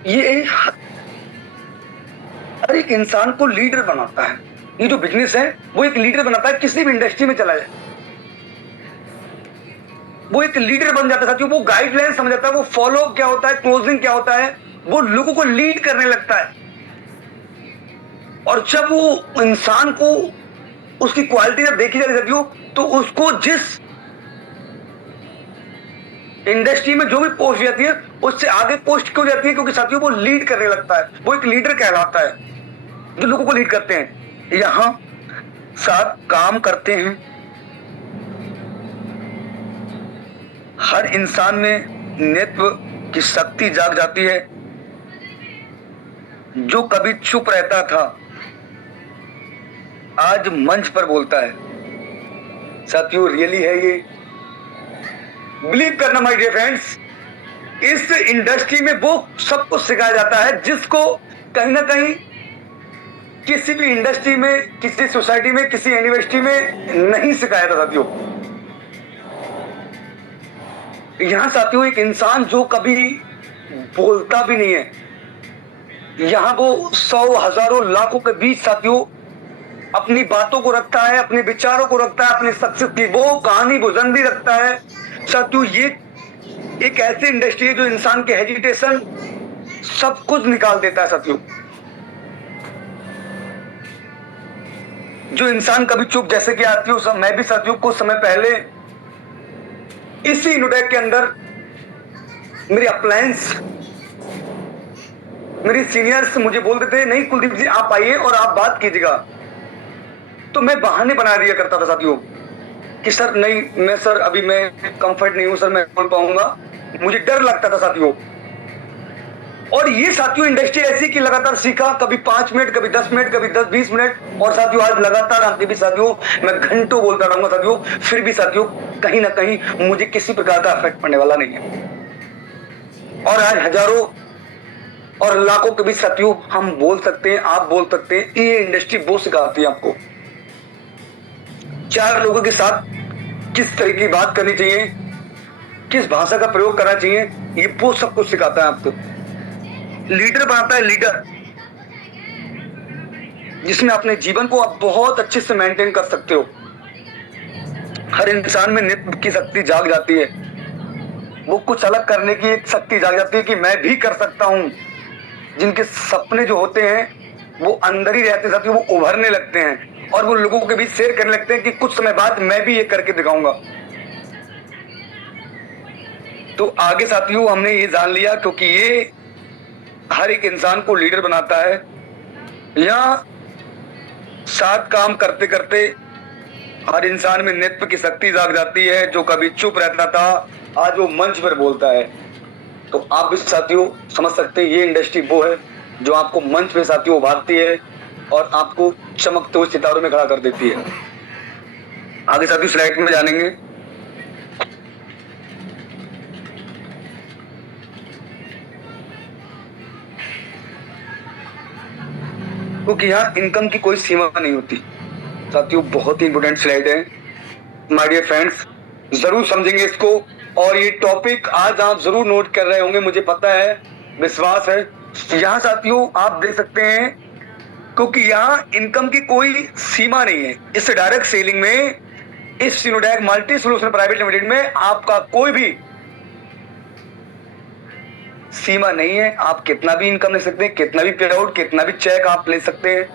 ये हर एक इंसान को लीडर बनाता है। ये जो बिजनेस है वो एक लीडर बनाता है, किसी भी इंडस्ट्री में चला जाए वो एक लीडर बन जाता है साथियों। वो गाइडलाइन समझ जाता है, वो फॉलो क्या होता है, क्लोजिंग क्या होता है, वो लोगों को लीड करने लगता है। और जब वो इंसान को उसकी क्वालिटी जब देखी जाती साथियों, तो उसको जिस इंडस्ट्री में जो भी पोस्ट जाती है उससे आगे पोस्ट क्यों जाती है, क्योंकि साथियों वो लीड करने लगता है, वो एक लीडर कहलाता है जो लोगों को लीड करते हैं। यहां साथ काम करते हैं, हर इंसान में नेतृत्व की शक्ति जाग जाती है। जो कभी चुप रहता था आज मंच पर बोलता है साथियों। रियली है ये, बिलीव करना माय डियर फ्रेंड्स। इस इंडस्ट्री में वो सब कुछ सिखाया जाता है जिसको कहीं ना कहीं किसी भी इंडस्ट्री में, किसी सोसाइटी में, किसी यूनिवर्सिटी में नहीं सिखाया था साथियों। यहां साथियों एक इंसान जो कभी बोलता भी नहीं है, यहां वो 100 हजारों लाखों के बीच साथियों अपनी बातों को रखता है, अपने विचारों को रखता है, अपने सक्सेस की वो कहानी बुजंदी रखता है साथियों। ये एक ऐसी इंडस्ट्री है जो इंसान के हेजिटेशन सब कुछ निकाल देता है साथियों। जो इंसान कभी चुप, जैसे कि आती सब मैं भी साथियों कुछ समय पहले इसी इनोटेक के अंदर मेरी अप्लायंस मेरे सीनियर्स मुझे बोलते थे नहीं कुलदीप जी आप आइए और आप बात कीजिएगा, तो मैं बहाने बना दिया करता था साथियों कि सर नहीं मैं सर अभी मैं कंफर्ट नहीं हूं सर, मैं बोल पाऊंगा, मुझे डर लगता था साथियों। और ये साथियों इंडस्ट्री ऐसी कि लगातार सीखा, कभी 5 मिनट, कभी 10 मिनट, कभी 10-20 मिनट, और साथियों आज लगातार आगे भी साथियों मैं घंटों बोलता रहूंगा साथियों, फिर भी साथियों कहीं ना कहीं मुझे किसी प्रकार का इफेक्ट पड़ने वाला नहीं है। और आज हजारों और लाखों के बीच साथियों हम बोल सकते हैं, आप बोल सकते हैं, ये इंडस्ट्री वो सिखाती है आपको 4 लोगों के साथ किस तरह की बात करनी चाहिए, किस भाषा का प्रयोग करना चाहिए, ये वो सब कुछ सिखाता है आपको। लीडर बनाता है लीडर, जिसमें अपने जीवन को आप बहुत अच्छे से मेंटेन कर सकते हो। हर इंसान में नेतृत्व की शक्ति जाग जाती है, वो कुछ अलग करने की एक शक्ति जाग जाती है कि मैं भी कर सकता हूं। जिनके सपने जो होते हैं वो अंदर ही रहते साथियों, वो उभरने लगते हैं और वो लोगों के बीच शेयर करने लगते हैं कि कुछ समय बाद मैं भी ये करके दिखाऊंगा। तो आगे साथियों हमने ये जान लिया, क्योंकि ये हर एक इंसान को लीडर बनाता है। या साथ काम करते करते हर इंसान में नेतृत्व की शक्ति जाग जाती है। जो कभी चुप रहता था आज वो मंच पर बोलता है। तो आप भी साथियों समझ सकते हैं ये इंडस्ट्री वो है जो आपको मंच पे साथियों उभारती है और आपको चमकते हुए सितारों में खड़ा कर देती है। आगे साथियों स्लाइड में जानेंगे। क्योंकि यहाँ इनकम की कोई सीमा नहीं होती साथियों, बहुत ही इंपोर्टेंट स्लाइड है माय डियर फ्रेंड्स, जरूर समझेंगे इसको। और ये टॉपिक आज आप जरूर नोट कर रहे होंगे, मुझे पता है, विश्वास है। यहाँ साथियों आप देख सकते हैं, क्योंकि यहाँ इनकम की कोई सीमा नहीं है। इस डायरेक्ट सेलिंग में, इस सिनोडैक मल्टी सोल्यूशन प्राइवेट लिमिटेड में आपका कोई भी सीमा नहीं है। आप कितना भी इनकम ले सकते हैं, कितना भी पे आउट, कितना भी चेक आप ले सकते हैं,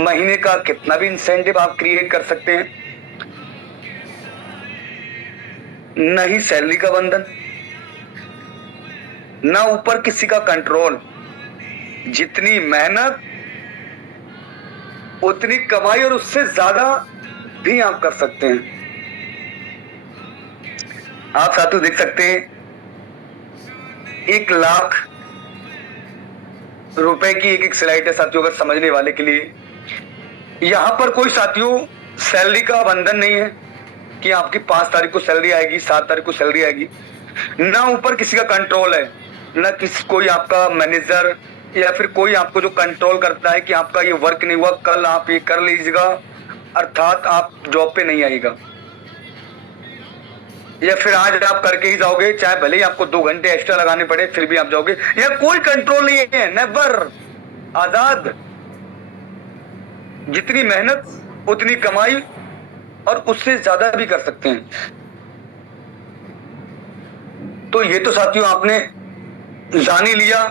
महीने का कितना भी इंसेंटिव आप क्रिएट कर सकते हैं। न ही सैलरी का बंधन, ना ऊपर किसी का कंट्रोल। जितनी मेहनत उतनी कमाई और उससे ज्यादा भी आप कर सकते हैं। आप साथियों देख सकते हैं 1 लाख रुपए की एक स्लाइड है साथियों, अगर समझने वाले के लिए। यहां पर कोई साथियों सैलरी का बंधन नहीं है कि आपकी 5 तारीख को सैलरी आएगी, 7 तारीख को सैलरी आएगी। ना ऊपर किसी का कंट्रोल है, ना कोई आपका मैनेजर या फिर कोई आपको जो कंट्रोल करता है कि आपका ये वर्क नहीं हुआ, कल आप ये कर लीजिएगा, अर्थात आप जॉब पे नहीं आएगा, या फिर आज आप करके ही जाओगे, चाहे भले ही आपको 2 घंटे एक्स्ट्रा लगाने पड़े फिर भी आप जाओगे। या कोई कंट्रोल नहीं है, नेवर, आजाद। जितनी मेहनत उतनी कमाई और उससे ज्यादा भी कर सकते हैं। तो ये तो साथियों आपने जान ही लिया,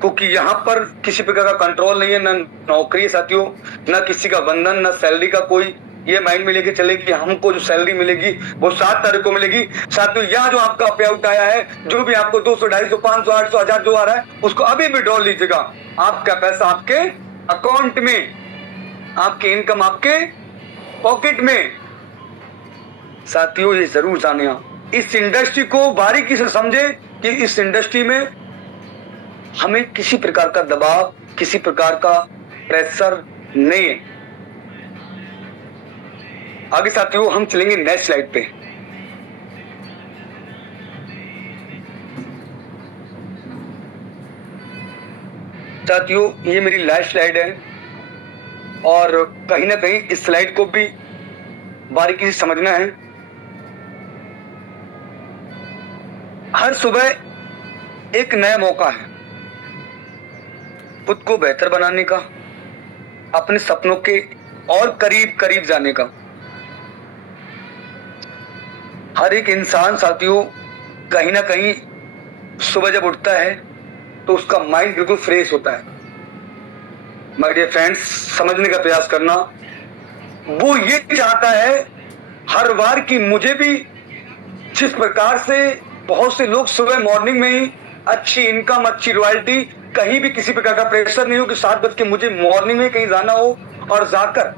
क्योंकि यहां पर किसी प्रकार का कंट्रोल नहीं है, ना नौकरी है साथियों, ना किसी का बंधन, ना सैलरी का कोई ये माइंड में लेके चले कि हमको जो सैलरी मिलेगी वो 7 तारीख को मिलेगी। साथियों यहाँ जो आपका पे आउट आया है, जो भी आपको 200, 250, 500, 800, 1000 जो आ रहा है, उसको अभी विड्रॉ लीजिएगा। आपका पैसा आपके अकाउंट में, आपकी इनकम आपके पॉकेट में। साथियों ये जरूर जाने आप, इस इंडस्ट्री को बारीकी से समझे कि इस इंडस्ट्री में हमें किसी प्रकार का दबाव, किसी प्रकार का प्रेशर नहीं है। आगे साथियों हम चलेंगे नेक्स्ट स्लाइड पे। साथियों ये मेरी लास्ट स्लाइड है और कहीं ना कहीं इस स्लाइड को भी बारीकी से समझना है। हर सुबह एक नया मौका है खुद को बेहतर बनाने का, अपने सपनों के और करीब करीब जाने का। हर एक इंसान साथियों कहीं ना कहीं सुबह जब उठता है तो उसका माइंड बिल्कुल फ्रेश होता है। माय डियर फ्रेंड्स, समझने का प्रयास करना, वो ये चाहता है हर बार कि मुझे भी जिस प्रकार से बहुत से लोग सुबह मॉर्निंग में ही अच्छी इनकम, अच्छी रॉयल्टी कहीं भी किसी प्रकार का प्रेशर नहीं हो कि 7 बज के मुझे मॉर्निंग में कहीं जाना हो और जाकर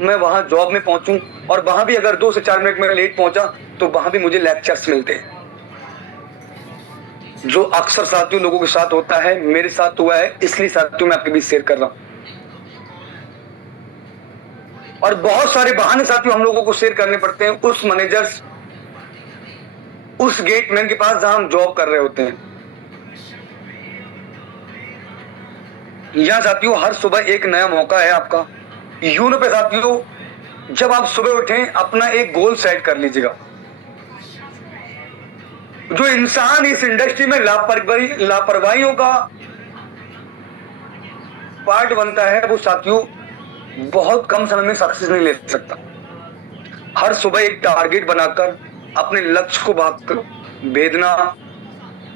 मैं वहां जॉब में पहुंचूं, और वहां भी अगर 2 से 4 मिनट में लेट पहुंचा तो वहां भी मुझे लेक्चर्स मिलते हैं। जो अक्सर साथियों लोगों के साथ होता है, मेरे साथ हुआ है, इसलिए साथियों मैं आपके बीच शेयर कर रहा हूं। और बहुत सारे बहाने साथियों हम लोगों को शेयर करने पड़ते हैं उस मैनेजर्स, उस गेटमैन के पास जहां हम जॉब कर रहे होते हैं। यहां साथियों हर सुबह एक नया मौका है आपका। यूनो पे साथियों जब आप सुबह उठें अपना एक गोल सेट कर लीजिएगा। जो इंसान इस इंडस्ट्री में लापरवाहियों का पार्ट बनता है वो साथियों बहुत कम समय में सक्सेस नहीं ले सकता। हर सुबह एक टारगेट बनाकर अपने लक्ष्य को भेदना,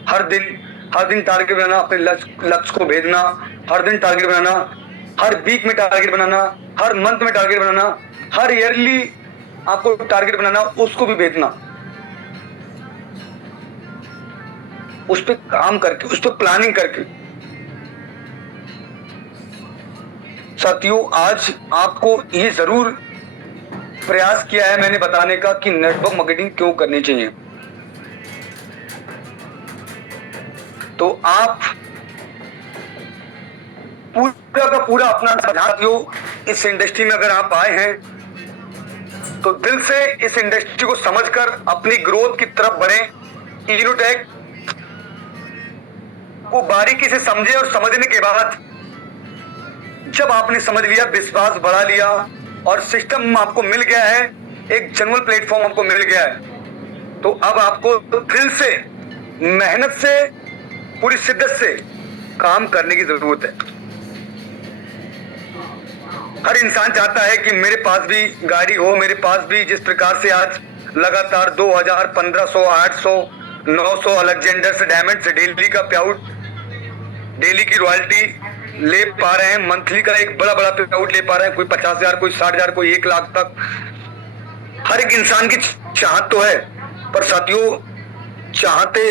हर दिन टारगेट बनाना, अपने लक्ष्य को भेदना, हर दिन टारगेट बनाना, हर वीक में टारगेट बनाना, हर मंथ में टारगेट बनाना, हर ईयरली आपको टारगेट बनाना, उसको भी भेदना, उस पर काम करके, उस पर प्लानिंग करके। साथियों आज आपको ये जरूर प्रयास किया है मैंने बताने का कि नेटवर्क मार्केटिंग क्यों करनी चाहिए। तो आप पूरा का पूरा अपना साथियों इस इंडस्ट्री में अगर आप आए हैं तो दिल से इस इंडस्ट्री को समझकर अपनी ग्रोथ की तरफ बढ़ें। इनोटेक को बारीकी से समझे और समझने के बाद जब आपने समझ लिया, विश्वास बढ़ा लिया और सिस्टम आपको मिल गया है, एक जनरल प्लेटफॉर्म आपको मिल गया है, तो अब आपको दिल से, मेहनत से, पूरी शिद्दत से काम करने की जरूरत है। हर इंसान चाहता है कि मेरे पास भी गाड़ी हो, मेरे पास भी जिस प्रकार से आज लगातार 2000, 1500, 800, 900 अलेक्जेंडर से, डायमंड से डेली का पेआउट, डेली की रॉयल्टी ले पा रहे हैं, मंथली का एक बड़ा बड़ा पेआउट ले पा रहे हैं, कोई 50,000, कोई 60,000, कोई 1 लाख तक। हर एक इंसान की चाहत तो है, पर साथियों चाहते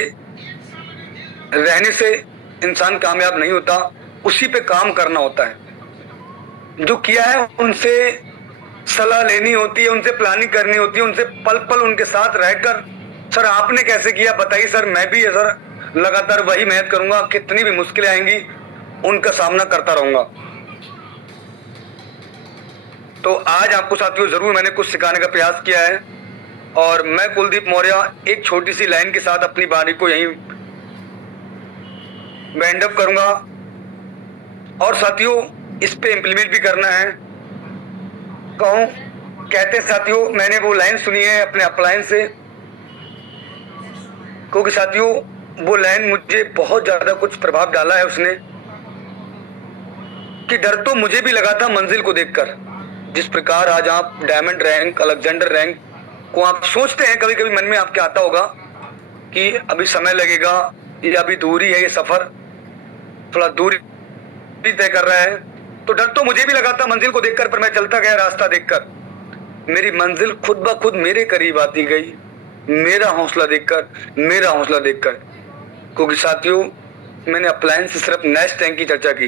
रहने से इंसान कामयाब नहीं होता, उसी पे काम करना होता है। जो किया है उनसे सलाह लेनी होती है, उनसे प्लानिंग करनी होती है, उनसे पल पल उनके साथ रहकर, सर आपने कैसे किया बताइए सर, मैं भी सर लगातार वही मेहनत करूंगा, कितनी भी मुश्किलें आएंगी उनका सामना करता रहूंगा। तो आज आपको साथियों जरूर मैंने कुछ सिखाने का प्रयास किया है, और मैं कुलदीप मौर्य एक छोटी सी लाइन के साथ अपनी वाणी को यहीं वाइंड अप करूंगा। और साथियों इस पे इम्प्लीमेंट भी करना है। कहते साथियों मैंने वो लाइन सुनी है अपने अपलाइन से, क्योंकि साथियों वो लाइन मुझे बहुत ज्यादा कुछ प्रभाव डाला है उसने, कि डर तो मुझे भी लगा था मंजिल को देखकर। जिस प्रकार आज आप डायमंड रैंक, अलेक्जेंडर रैंक को आप सोचते हैं, कभी कभी मन में आपके आता होगा कि अभी समय लगेगा, ये अभी दूरी है, ये सफर थोड़ा दूरी तय कर रहा है। तो डर तो मुझे भी लगा था मंजिल को देखकर, पर मैं चलता गया रास्ता देखकर, मेरी मंजिल खुद ब खुद मेरे करीब आती गई, मेरा हौसला देखकर। क्योंकि साथियों मैंने अपलायंस से सिर्फ नेक्स्ट रैंक की चर्चा की,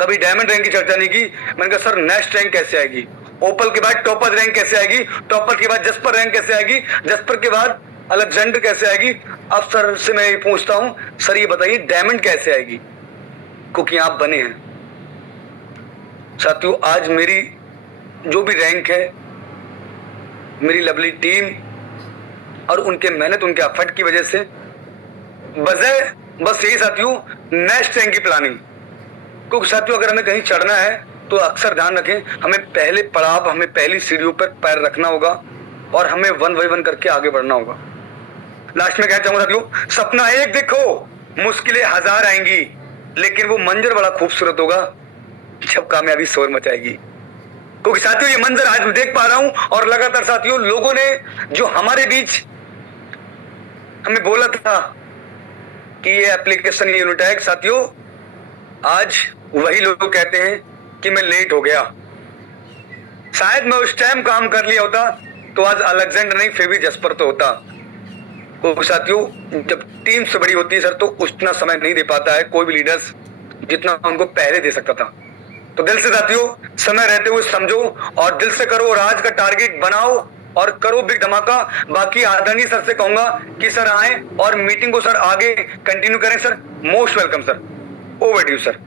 कभी डायमंड रैंक की चर्चा नहीं की। मैंने कहा सर नेक्स्ट रैंक कैसे आएगी, ओपल के बाद टॉपर रैंक कैसे आएगी, टॉपर के बाद जस्पर रैंक कैसे आएगी, जस्पर के बाद अलेक्जेंडर कैसे आएगी। अब सर से मैं पूछता हूं, सर ये बताइए डायमंड कैसे आएगी, क्योंकि आप बने हैं। साथियों आज मेरी जो भी रैंक है, मेरी लवली टीम और उनके मेहनत, उनके एफर्ट की वजह से बस यही साथियों नेक्स्ट रैंक की प्लानिंग। क्योंकि साथियों अगर हमें कहीं चढ़ना है तो अक्सर ध्यान रखें, हमें पहले पड़ाव, हमें पहली सीढ़ियों पर पैर रखना होगा और हमें 1 बाय 1 करके आगे बढ़ना होगा। लास्ट में कहना चाहूंगा साथियों, सपना एक देखो, मुश्किलें 1000 आएंगी, लेकिन वो मंजर बड़ा खूबसूरत होगा जब कामयाबी शोर मचाएगी। क्योंकि साथियों ये मंजर आज मैं देख पा रहा हूं, और लगातार साथियों लोगों ने जो हमारे बीच हमें बोला था कि ये एप्लीकेशन यूनिटेक, साथियों आज वही लोग कहते हैं कि मैं लेट हो गया। शायद मैं उस टाइम काम कर लिया होता तो आज अलेक्जेंडर नहीं फिर भी जस्पर तो होता। तो साथियों जब टीम से बड़ी होती है सर, तो उतना समय नहीं दे पाता है कोई भी लीडर्स जितना उनको पहले दे सकता था। तो दिल से साथियों, समय रहते हुए समझो और दिल से करो और आज का टारगेट बनाओ और करो बिग धमाका। बाकी आदरणीय सर से कहूंगा कि सर आए और मीटिंग को सर आगे कंटिन्यू करें। Sir most welcome sir, over to you sir.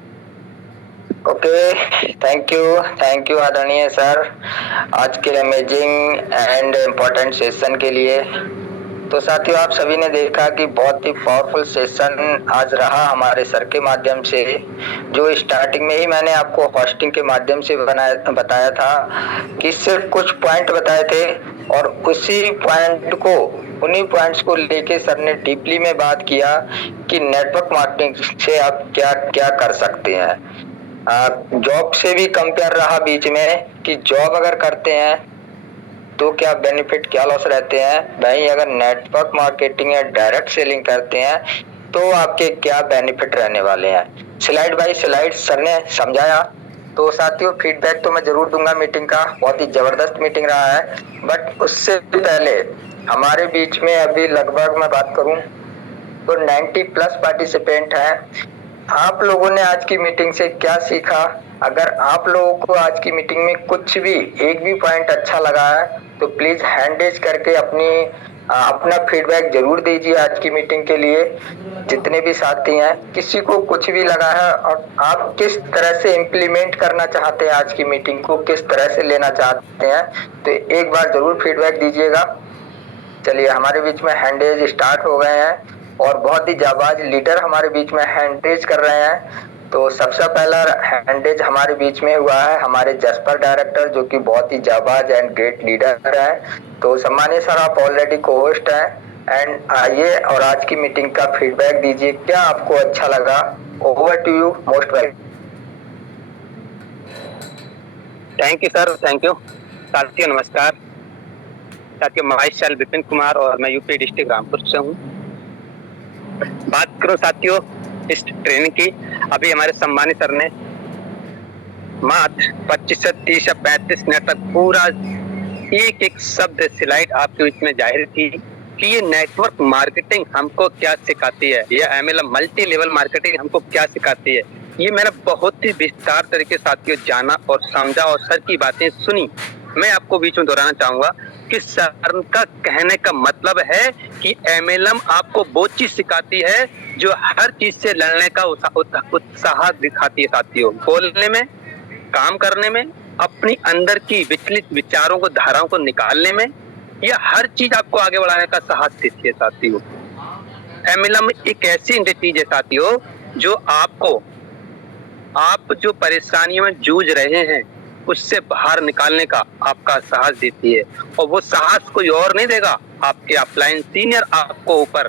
Okay, thank you आदरणीय सर आज के अमेजिंग एंड इम्पोर्टेंट सेशन के लिए। तो साथियों, आप सभी ने देखा कि बहुत ही पावरफुल सेशन आज रहा हमारे सर के माध्यम से, जो स्टार्टिंग में ही मैंने आपको होस्टिंग के माध्यम से बताया था कि सिर्फ कुछ पॉइंट बताए थे और उन्हीं पॉइंट्स को लेके सर ने डीपली में बात किया कि नेटवर्क मार्केटिंग से आप क्या क्या कर सकते हैं। जॉब से भी कंपेयर रहा बीच में कि जॉब अगर करते हैं तो क्या बेनिफिट क्या लॉस रहते हैं, भाई अगर नेटवर्क मार्केटिंग या डायरेक्ट सेलिंग करते हैं तो आपके क्या बेनिफिट रहने वाले हैं। स्लाइड बाय स्लाइड सर ने समझाया। तो साथियों, फीडबैक तो मैं जरूर दूंगा मीटिंग का, बहुत ही जबरदस्त मीटिंग रहा है। बट उससे पहले हमारे बीच में अभी लगभग मैं बात करूं तो 90+ पार्टिसिपेंट हैं। आप लोगों ने आज की मीटिंग से क्या सीखा? अगर आप लोगों को आज की मीटिंग में कुछ भी एक भी पॉइंट अच्छा लगा है तो प्लीज हैंड रेज करके अपना फीडबैक जरूर दीजिए आज की मीटिंग के लिए। जितने भी साथी हैं, किसी को कुछ भी लगा है और आप किस तरह से इम्प्लीमेंट करना चाहते हैं, आज की मीटिंग को किस तरह से लेना चाहते हैं, तो एक बार जरूर फीडबैक दीजिएगा। चलिए, हमारे बीच में हैंड रेज स्टार्ट हो गए हैं और बहुत ही जाबाज लीडर हमारे बीच में हैंड रेज कर रहे हैं। तो सबसे पहला हैंड रेज हमारे बीच में हुआ है हमारे जसपर डायरेक्टर, जो कि बहुत ही जाबाज एंड ग्रेट लीडर है। तो सम्मानीय सर, आप ऑलरेडी को होस्ट हैं एंड आइए और आज की मीटिंग का फीडबैक दीजिए, क्या आपको अच्छा लगा। Over to you, most welcome. Thank you sir, thank you. साथियों नमस्कार। साथियों, माई सेल्फ विपिन कुमार और मैं यूपी डिस्ट्रिक्ट रामपुर से हूँ। बात करूं साथियों इस ट्रेनिंग की, अभी हमारे सम्मानित सर ने मात्र 25 से 30 या 35 मिनट तक पूरा एक एक शब्द स्लाइड आपके बीच में जाहिर की कि ये नेटवर्क मार्केटिंग हमको क्या सिखाती है, ये MLM मल्टी लेवल मार्केटिंग हमको क्या सिखाती है। ये मैंने बहुत ही विस्तार तरीके साथियों जाना और समझा और सर की बातें सुनी। मैं आपको बीच में दोहराना चाहूंगा कि सर का कहने का मतलब है कि MLM आपको वो चीज सिखाती है जो हर चीज से लड़ने का उत्साह दिखाती है साथियों, बोलने में, काम करने में, अपनी अंदर की विचलित विचारों को, धाराओं को निकालने में, यह हर चीज आपको आगे बढ़ाने का साहस देती है साथियों। MLM एक ऐसी चीज है साथियों जो आप जो परेशानियों में जूझ रहे हैं उससे बाहर निकालने का आपका साहस देती है, और वो साहस कोई और नहीं देगा, आपके अपलाइन सीनियर आपको ऊपर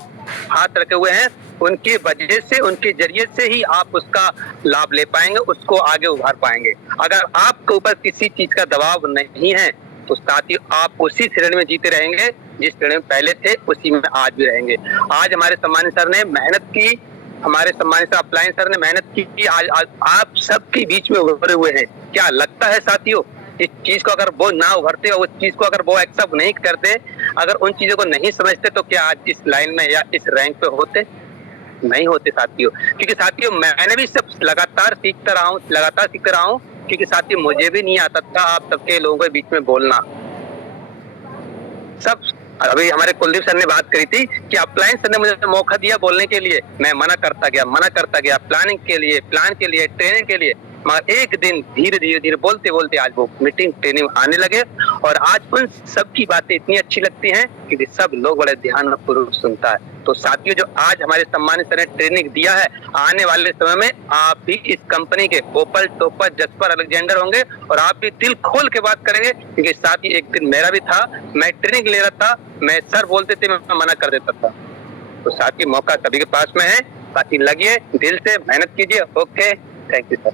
हाथ रखे हुए हैं, उनकी वजह से, उनके जरिए से ही आप उसका लाभ ले पाएंगे, उसको आगे उभार पाएंगे। अगर आपके ऊपर किसी चीज का दबाव नहीं है तो साथियों आप उसी श्रेणी में जीते रहेंगे जिस श्रेणी में पहले थे, उसी में आज भी रहेंगे। आज हमारे सम्मानित सर ने मेहनत की, हमारे सम्मानित अपलाइन सर ने मेहनत की, आज आप सबके बीच में उभरे हुए हैं। क्या लगता है साथियों, इस चीज को अगर वो ना उभरते और उस चीज को अगर वो एक्सेप्ट नहीं करते, अगर उन चीजों को नहीं समझते, तो क्या आज इस लाइन में या इस रैंक पे होते? नहीं होते साथियों। क्योंकि साथियों मैंने भी सब लगातार सीख रहा हूँ, क्योंकि साथियों मुझे भी नहीं आता था आप सबके लोगों के बीच में बोलना। सब अभी हमारे कुलदीप सर ने बात करी थी कि अपलाइन सर ने मुझे मौका दिया बोलने के लिए, मैं मना करता गया प्लानिंग के लिए, प्लान के लिए, ट्रेनिंग के लिए, मगर एक दिन धीरे बोलते बोलते आज वो मीटिंग ट्रेनिंग आने लगे और आज उन सब की बातें इतनी अच्छी लगती हैं क्योंकि सब लोग बड़े ध्यान पूर्वक सुनता है। तो साथियों, जो आज हमारे सम्मानित सर ने ट्रेनिंग दिया है, आने वाले समय में आप भी इस कंपनी के ओपल, टोपर, जसपर, अलेक्जेंडर होंगे और आप भी दिल खोल के बात करेंगे। क्योंकि साथ ही एक दिन मेरा भी था, मैं ट्रेनिंग ले रहा था, मैं सर बोलते थे मैं मना कर देता था। तो साथ ही मौका सभी के पास में है, बाकी लगिए, दिल से मेहनत कीजिए। Okay, thank you sir.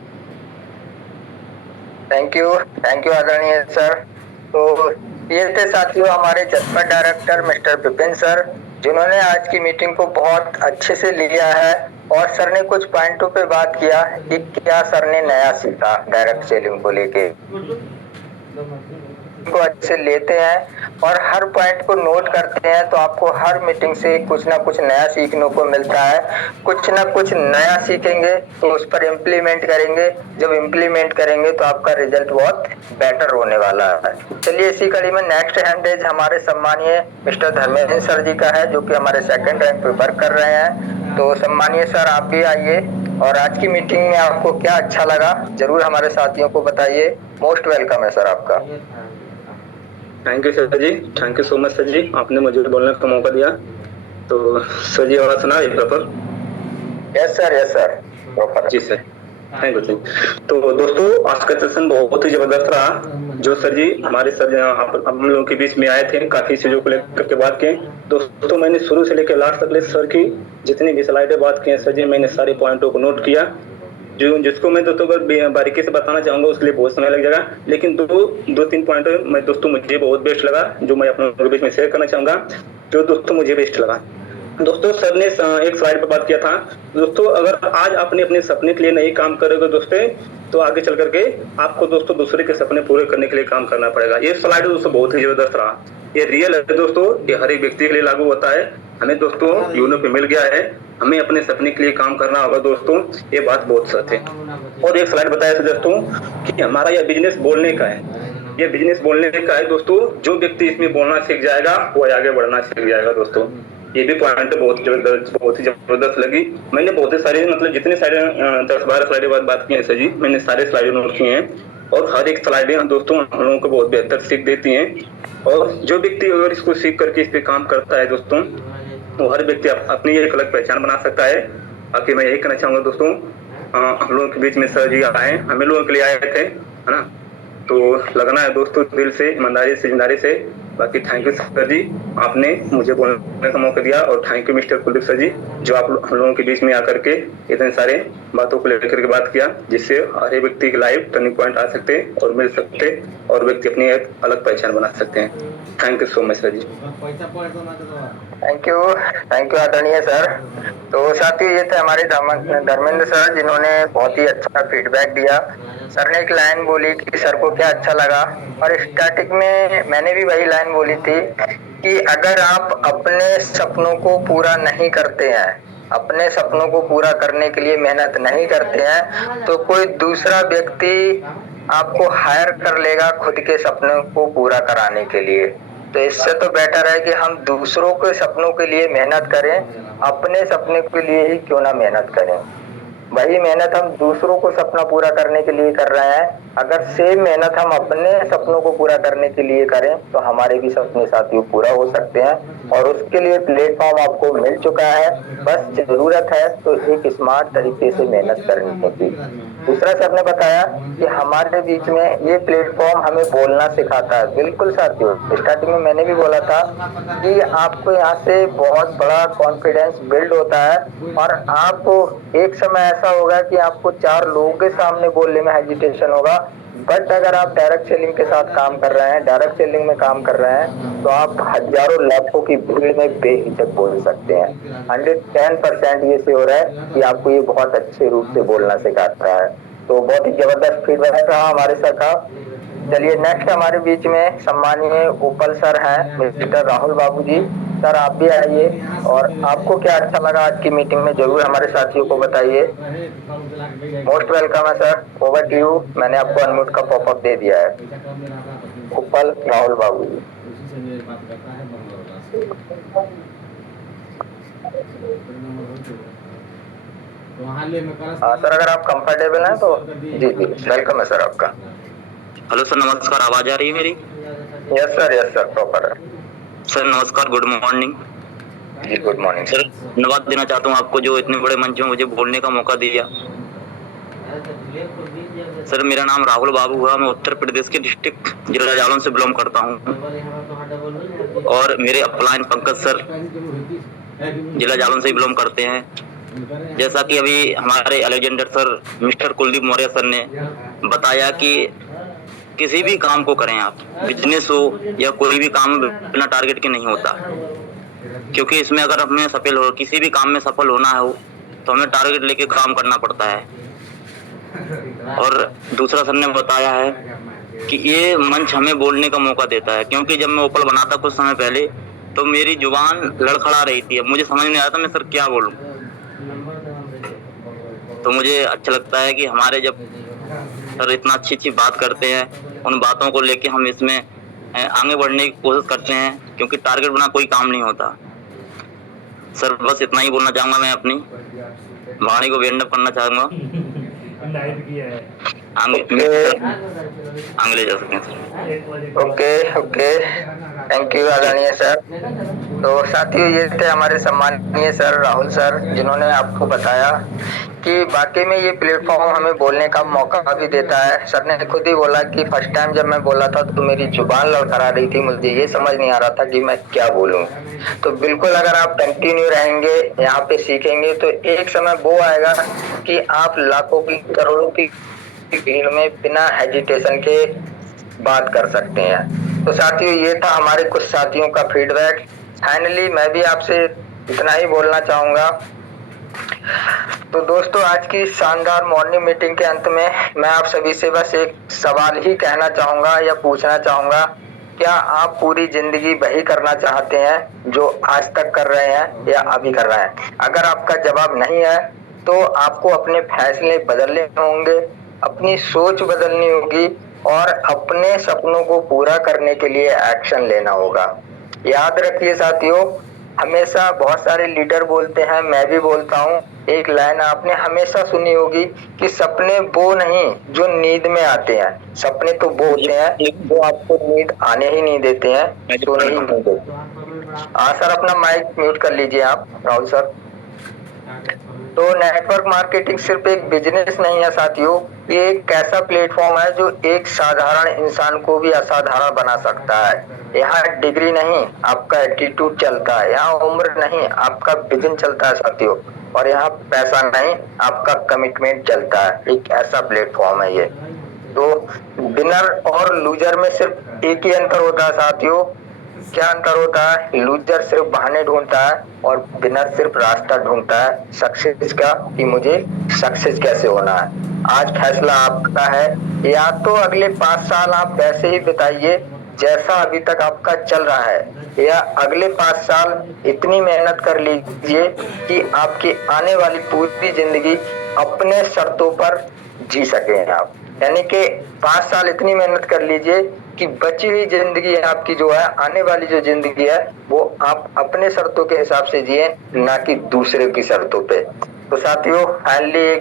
Thank you आदरणीय सर। तो ये थे साथियों हमारे जसपर डायरेक्टर मिस्टर विपिन सर, जिन्होंने आज की मीटिंग को बहुत अच्छे से लिया है और सर ने कुछ पॉइंटों पे बात किया कि क्या सर ने नया सीखा डायरेक्ट सेलिंग को लेके। को अच्छे से लेते हैं और हर पॉइंट को नोट करते हैं, तो आपको हर मीटिंग से कुछ ना कुछ नया सीखने को मिलता है। कुछ ना कुछ नया सीखेंगे तो उस पर इम्प्लीमेंट करेंगे, जब इम्प्लीमेंट करेंगे तो आपका रिजल्ट बहुत बेटर होने वाला है। चलिए इसी कड़ी में नेक्स्ट हैंडेज हमारे सम्मानीय मिस्टर धर्मेंद्र सर जी का है, जो कि हमारे सेकंड रैंक पे वर्क कर रहे हैं। तो सम्मानीय सर आप भी आइए और आज की मीटिंग में आपको क्या अच्छा लगा जरूर हमारे साथियों को बताइए। मोस्ट वेलकम है सर आपका। Thank you sir ji, thank you so much sir ji, आपने मुझे बोलने का मौका दिया। तो सर जी आवाज सुना है प्रॉपर? यस सर प्रॉपर जी सर, थैंक यू सर। तो दोस्तों आज का सेशन बहुत ही जबरदस्त रहा। जो सर जी हमारे सर हम लोगों के बीच में आए थे, काफी चीजों को लेकर के बात की। दोस्तों मैंने शुरू से लेकर लास्ट तक सर की जितनी भी स्लाइडें बात की हैं सर जी, मैंने सारे पॉइंटों को नोट किया। जो जिसको मैं दोस्तों अगर बारीकी से बताना चाहूंगा उसके लिए बहुत समय लग जाएगा, लेकिन दो तीन पॉइंट मैं दोस्तों मुझे बहुत बेस्ट लगा जो मैं अपने लोगों के बीच में शेयर करना चाहूंगा, जो दोस्तों मुझे बेस्ट लगा। दोस्तों सर ने एक स्लाइड पर बात किया था, दोस्तों अगर आज आपने अपने सपने के लिए नहीं काम करोगे दोस्तों, तो आगे चल करके आपको दोस्तों दूसरे के सपने पूरे करने के लिए काम करना पड़ेगा। ये स्लाइड दोस्तों बहुत ही जबरदस्त रहा, ये रियल है दोस्तों, ये हर एक व्यक्ति के लिए लागू होता है। हमें दोस्तों यूनो पे मिल गया है, हमें अपने सपने के लिए काम करना होगा दोस्तों, ये बात बहुत सच है। और एक स्लाइड बताया था दोस्तों कि हमारा यह बिजनेस बोलने का है, ये बिजनेस बोलने का है दोस्तों। जो व्यक्ति इसमें बोलना सीख जाएगा वो आगे बढ़ना सीख जाएगा दोस्तों। ये भी पॉइंट बहुत ही जबरदस्त लगी। मैंने बहुत सारे मतलब जितने सारे 10-12 स्लाइडें बात की है सर जी, मैंने सारे स्लाइडें नोट किए हैं और हर एक स्लाइडें दोस्तों हम लोगों को बहुत बेहतर सीख देती हैं। और जो व्यक्ति अगर इसको सीख करके इस पे काम करता है दोस्तों, तो हर व्यक्ति अपनी एक अलग पहचान बना सकता है। बाकी मैं यही कहना चाहूंगा दोस्तों, हम लोगों के बीच में सर जी आए, हमें लोगों के लिए आए थे, है ना, तो लगना है दोस्तों दिल से, ईमानदारी से, जिम्मेदारी से। बाकी थैंक यू सर जी, आपने मुझे बोलने का मौका दिया, और thank you mister Kuldeep sir ji जो आप हम लोगों के बीच में आकर के इतने सारे बातों को लेकर के बात किया, जिससे हर एक व्यक्ति की लाइफ टर्निंग पॉइंट आ सकते और मिल सकते और व्यक्ति अपनी एक अलग पहचान बना सकते हैं। Thank you so much sir ji. Thank you आदरणीय सर। तो साथियों ये थे हमारे धर्मेंद्र सर, जिन्होंने बहुत ही अच्छा फीडबैक दिया। सर ने एक लाइन बोली कि सर को क्या अच्छा लगा, और स्टार्टिंग में मैंने भी वही लाइन बोली थी कि अगर आप अपने सपनों को पूरा नहीं करते हैं, अपने सपनों को पूरा करने के लिए मेहनत नहीं करते हैं, तो कोई दूसरा व्यक्ति आपको हायर कर लेगा खुद के सपनों को पूरा कराने के लिए। तो इससे तो बेटर है कि हम दूसरों के सपनों के लिए मेहनत करें, अपने सपने के लिए ही क्यों ना मेहनत करें। वही मेहनत हम दूसरों को सपना पूरा करने के लिए कर रहे हैं, अगर सेम मेहनत हम अपने सपनों को पूरा करने के लिए करें तो हमारे भी सपने साथियों पूरा हो सकते हैं। और उसके लिए प्लेटफॉर्म आपको मिल चुका है, बस जरूरत है तो एक स्मार्ट तरीके से मेहनत करनी होगी। दूसरा सर ने बताया कि हमारे बीच में ये प्लेटफॉर्म हमें बोलना सिखाता है। बिल्कुल साथियों, स्टार्टिंग में मैंने भी बोला था कि आपको यहाँ से बहुत बड़ा कॉन्फिडेंस बिल्ड होता है, और आपको एक समय ऐसा होगा कि आपको 4 लोगों के सामने बोलने में हेजिटेशन होगा, बट अगर आप डायरेक्ट सेलिंग के साथ काम कर रहे हैं, डायरेक्ट सेलिंग में काम कर रहे हैं, तो आप हजारों लाखों की भीड़ में बेहिचक बोल सकते हैं। 110% ये से हो रहा है कि आपको ये बहुत अच्छे रूप से बोलना सिखाता है। तो बहुत ही जबरदस्त फीडबैक रहा हमारे सर का। चलिए नेक्स्ट हमारे बीच में सम्मानीय उपल सर हैं, मिस्टर राहुल बाबू जी। सर आप भी आइए, और आपको क्या अच्छा लगा आज की मीटिंग में जरूर हमारे साथियों को बताइए। मोस्ट वेलकम है सर, ओवर टू यू। मैंने आपको अनम्यूट का पॉपअप दे दिया है। उपल राहुल बाबू जी। हाँ सर, अगर आप कंफर्टेबल हैं तो जी वेलकम है सर आपका। हेलो सर, नमस्कार, आवाज आ रही है मेरी? यस सर प्रॉपर है सर। नमस्कार, गुड मॉर्निंग जी। Good morning sir. धन्यवाद देना चाहता हूँ आपको जो इतने बड़े मंच में मुझे बोलने का मौका दिया। सर मेरा नाम राहुल बाबू हुआ, मैं उत्तर प्रदेश के डिस्ट्रिक्ट जिला जालौन से बिलोंग करता हूँ, और मेरे अपलाइन पंकज सर जिला जालौन से बिलोंग करते हैं। जैसा कि अभी हमारे Alexander sir mister Kuldeep Maurya sir ने बताया कि किसी भी काम को करें आप, बिजनेस हो या कोई भी काम बिना टारगेट के नहीं होता, क्योंकि इसमें अगर हमें सफल हो, किसी भी काम में सफल होना हो तो हमें टारगेट लेके काम करना पड़ता है। और दूसरा सर ने बताया है कि ये मंच हमें बोलने का मौका देता है, क्योंकि जब मैं ओपल बनाता कुछ समय पहले तो मेरी जुबान लड़खड़ा रही थी। अब मुझे समझ नहीं आ रहा था मैं सर क्या बोलूं। तो मुझे अच्छा लगता है कि हमारे जब सर इतना अच्छी बात करते हैं, उन बातों को लेके हम इसमें आगे बढ़ने की कोशिश करते हैं, क्योंकि टारगेट बना कोई काम नहीं होता। सर बस इतना ही बोलना चाहूंगा। मैं अपनी वाणी को एंड अप करना चाहूंगा। आगे ले जा सकते हैं सर। ओके, थैंक यू आदरणीय सर। तो साथियों, ये थे हमारे सम्माननीय सर राहुल सर, जिन्होंने आपको बताया कि वाकई में ये प्लेटफॉर्म हमें बोलने का मौका भी देता है। सर ने खुद ही बोला कि फर्स्ट टाइम जब मैं बोला था तो मेरी जुबान लड़खड़ा रही थी, मुझे ये समझ नहीं आ रहा था कि मैं क्या बोलूं। तो बिल्कुल अगर आप कंटिन्यू रहेंगे, यहाँ पे सीखेंगे, तो एक समय वो आएगा कि आप लाखों की करोड़ों की भीड़ में बिना हेजिटेशन के बात कर सकते हैं। तो साथियों, ये था हमारे कुछ साथियों का फीडबैक। फाइनली मैं भी आपसे इतना ही बोलना चाहूंगा। तो दोस्तों, आज की शानदार मॉर्निंग मीटिंग के अंत में मैं आप सभी से बस एक सवाल ही कहना चाहूंगा या पूछना चाहूंगा, क्या आप पूरी जिंदगी वही करना चाहते हैं जो आज तक कर रहे हैं या अभी कर रहे हैं? अगर आपका जवाब नहीं है तो आपको अपने फैसले बदलने होंगे, अपनी सोच बदलनी होगी और अपने सपनों को पूरा करने के लिए एक्शन लेना होगा। याद रखिए साथियों, हमेशा बहुत सारे लीडर बोलते हैं, मैं भी बोलता हूँ, एक लाइन आपने हमेशा सुनी होगी कि सपने वो नहीं जो नींद में आते हैं, सपने तो वो होते हैं जो आपको नींद आने ही नहीं देते हैं, सोने ही नहीं देते। हाँ सर, अपना माइक म्यूट कर लीजिए आप राहुल सर। तो नेटवर्क मार्केटिंग सिर्फ एक बिजनेस नहीं है साथियों, ये एक ऐसा प्लेटफॉर्म है जो एक साधारण इंसान को भी असाधारण बना सकता है। यहाँ डिग्री नहीं, आपका एटीट्यूड चलता है। यहाँ उम्र नहीं, आपका विजन चलता है साथियों। और यहाँ पैसा नहीं, आपका कमिटमेंट चलता है। एक ऐसा प्लेटफॉर्म है ये। तो विनर और लूजर में सिर्फ एक ही अंतर होता है साथियों। क्या अंतर होता है? लूजर सिर्फ बहाने ढूंढता है और विनर सिर्फ रास्ता ढूंढता है सक्सेस का, कि मुझे सक्सेस कैसे होना है। आज फैसला आपका है। या तो अगले 5 साल आप वैसे ही बिताइए जैसा अभी तक आपका चल रहा है, या अगले 5 साल इतनी मेहनत कर लीजिए कि आपकी आने वाली पूरी जिंदगी अपने शर्तों पर जी सके आप। यानी कि 5 साल इतनी मेहनत कर लीजिए कि बची हुई जिंदगी आपकी जो है, आने वाली जो जिंदगी है, वो आप अपने शर्तों के हिसाब से जिए, ना कि दूसरे की शर्तों पे। तो साथियों, फाइनली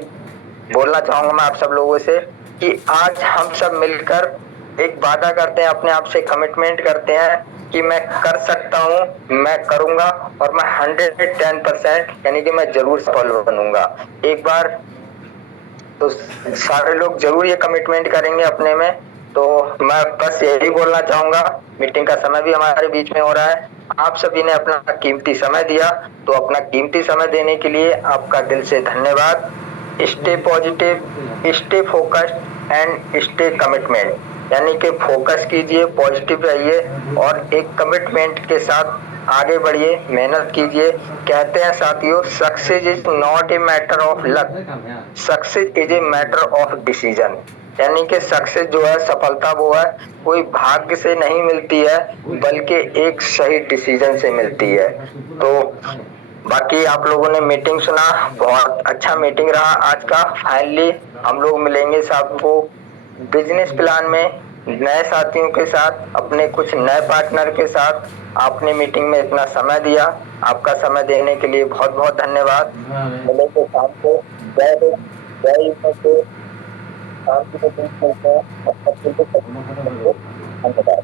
बोलना चाहूंगा मैं आप सब लोगों से कि आज हम सब मिलकर एक वादा करते हैं, अपने आप से कमिटमेंट करते हैं कि मैं कर सकता हूँ, मैं करूंगा और मैं 110% यानी कि मैं जरूर सफल बनूंगा। एक बार तो सारे लोग जरूर ये कमिटमेंट करेंगे अपने में। तो मैं बस यही बोलना चाहूंगा, मीटिंग का समय भी हमारे बीच में हो रहा है। आप सभी ने अपना कीमती समय दिया, तो अपना कीमती समय देने के लिए आपका दिल से धन्यवाद। Stay positive, stay focused and stay commitment, यानी कि फोकस कीजिए, पॉजिटिव रहिए और एक कमिटमेंट के साथ आगे बढ़िए, मेहनत कीजिए। कहते हैं साथियों, success is not a matter of luck, success is a matter of decision. यानी कि सक्सेस जो है, सफलता वो है, कोई भाग्य से नहीं मिलती है, बल्कि एक सही डिसीजन से मिलती है। तो बाकी आप लोगों ने मीटिंग सुना, बहुत अच्छा मीटिंग रहा आज का। फाइनली हम लोग मिलेंगे सबको बिजनेस प्लान में नए साथियों के साथ, अपने कुछ नए पार्टनर के साथ। आपने मीटिंग में इतना समय दिया, आपका समय देने के लिए बहुत बहुत धन्यवाद। मिले तो शाम को, जय हिंद, जय यूनिवर्सिटी, शांति को मिलते हैं। धन्यवाद।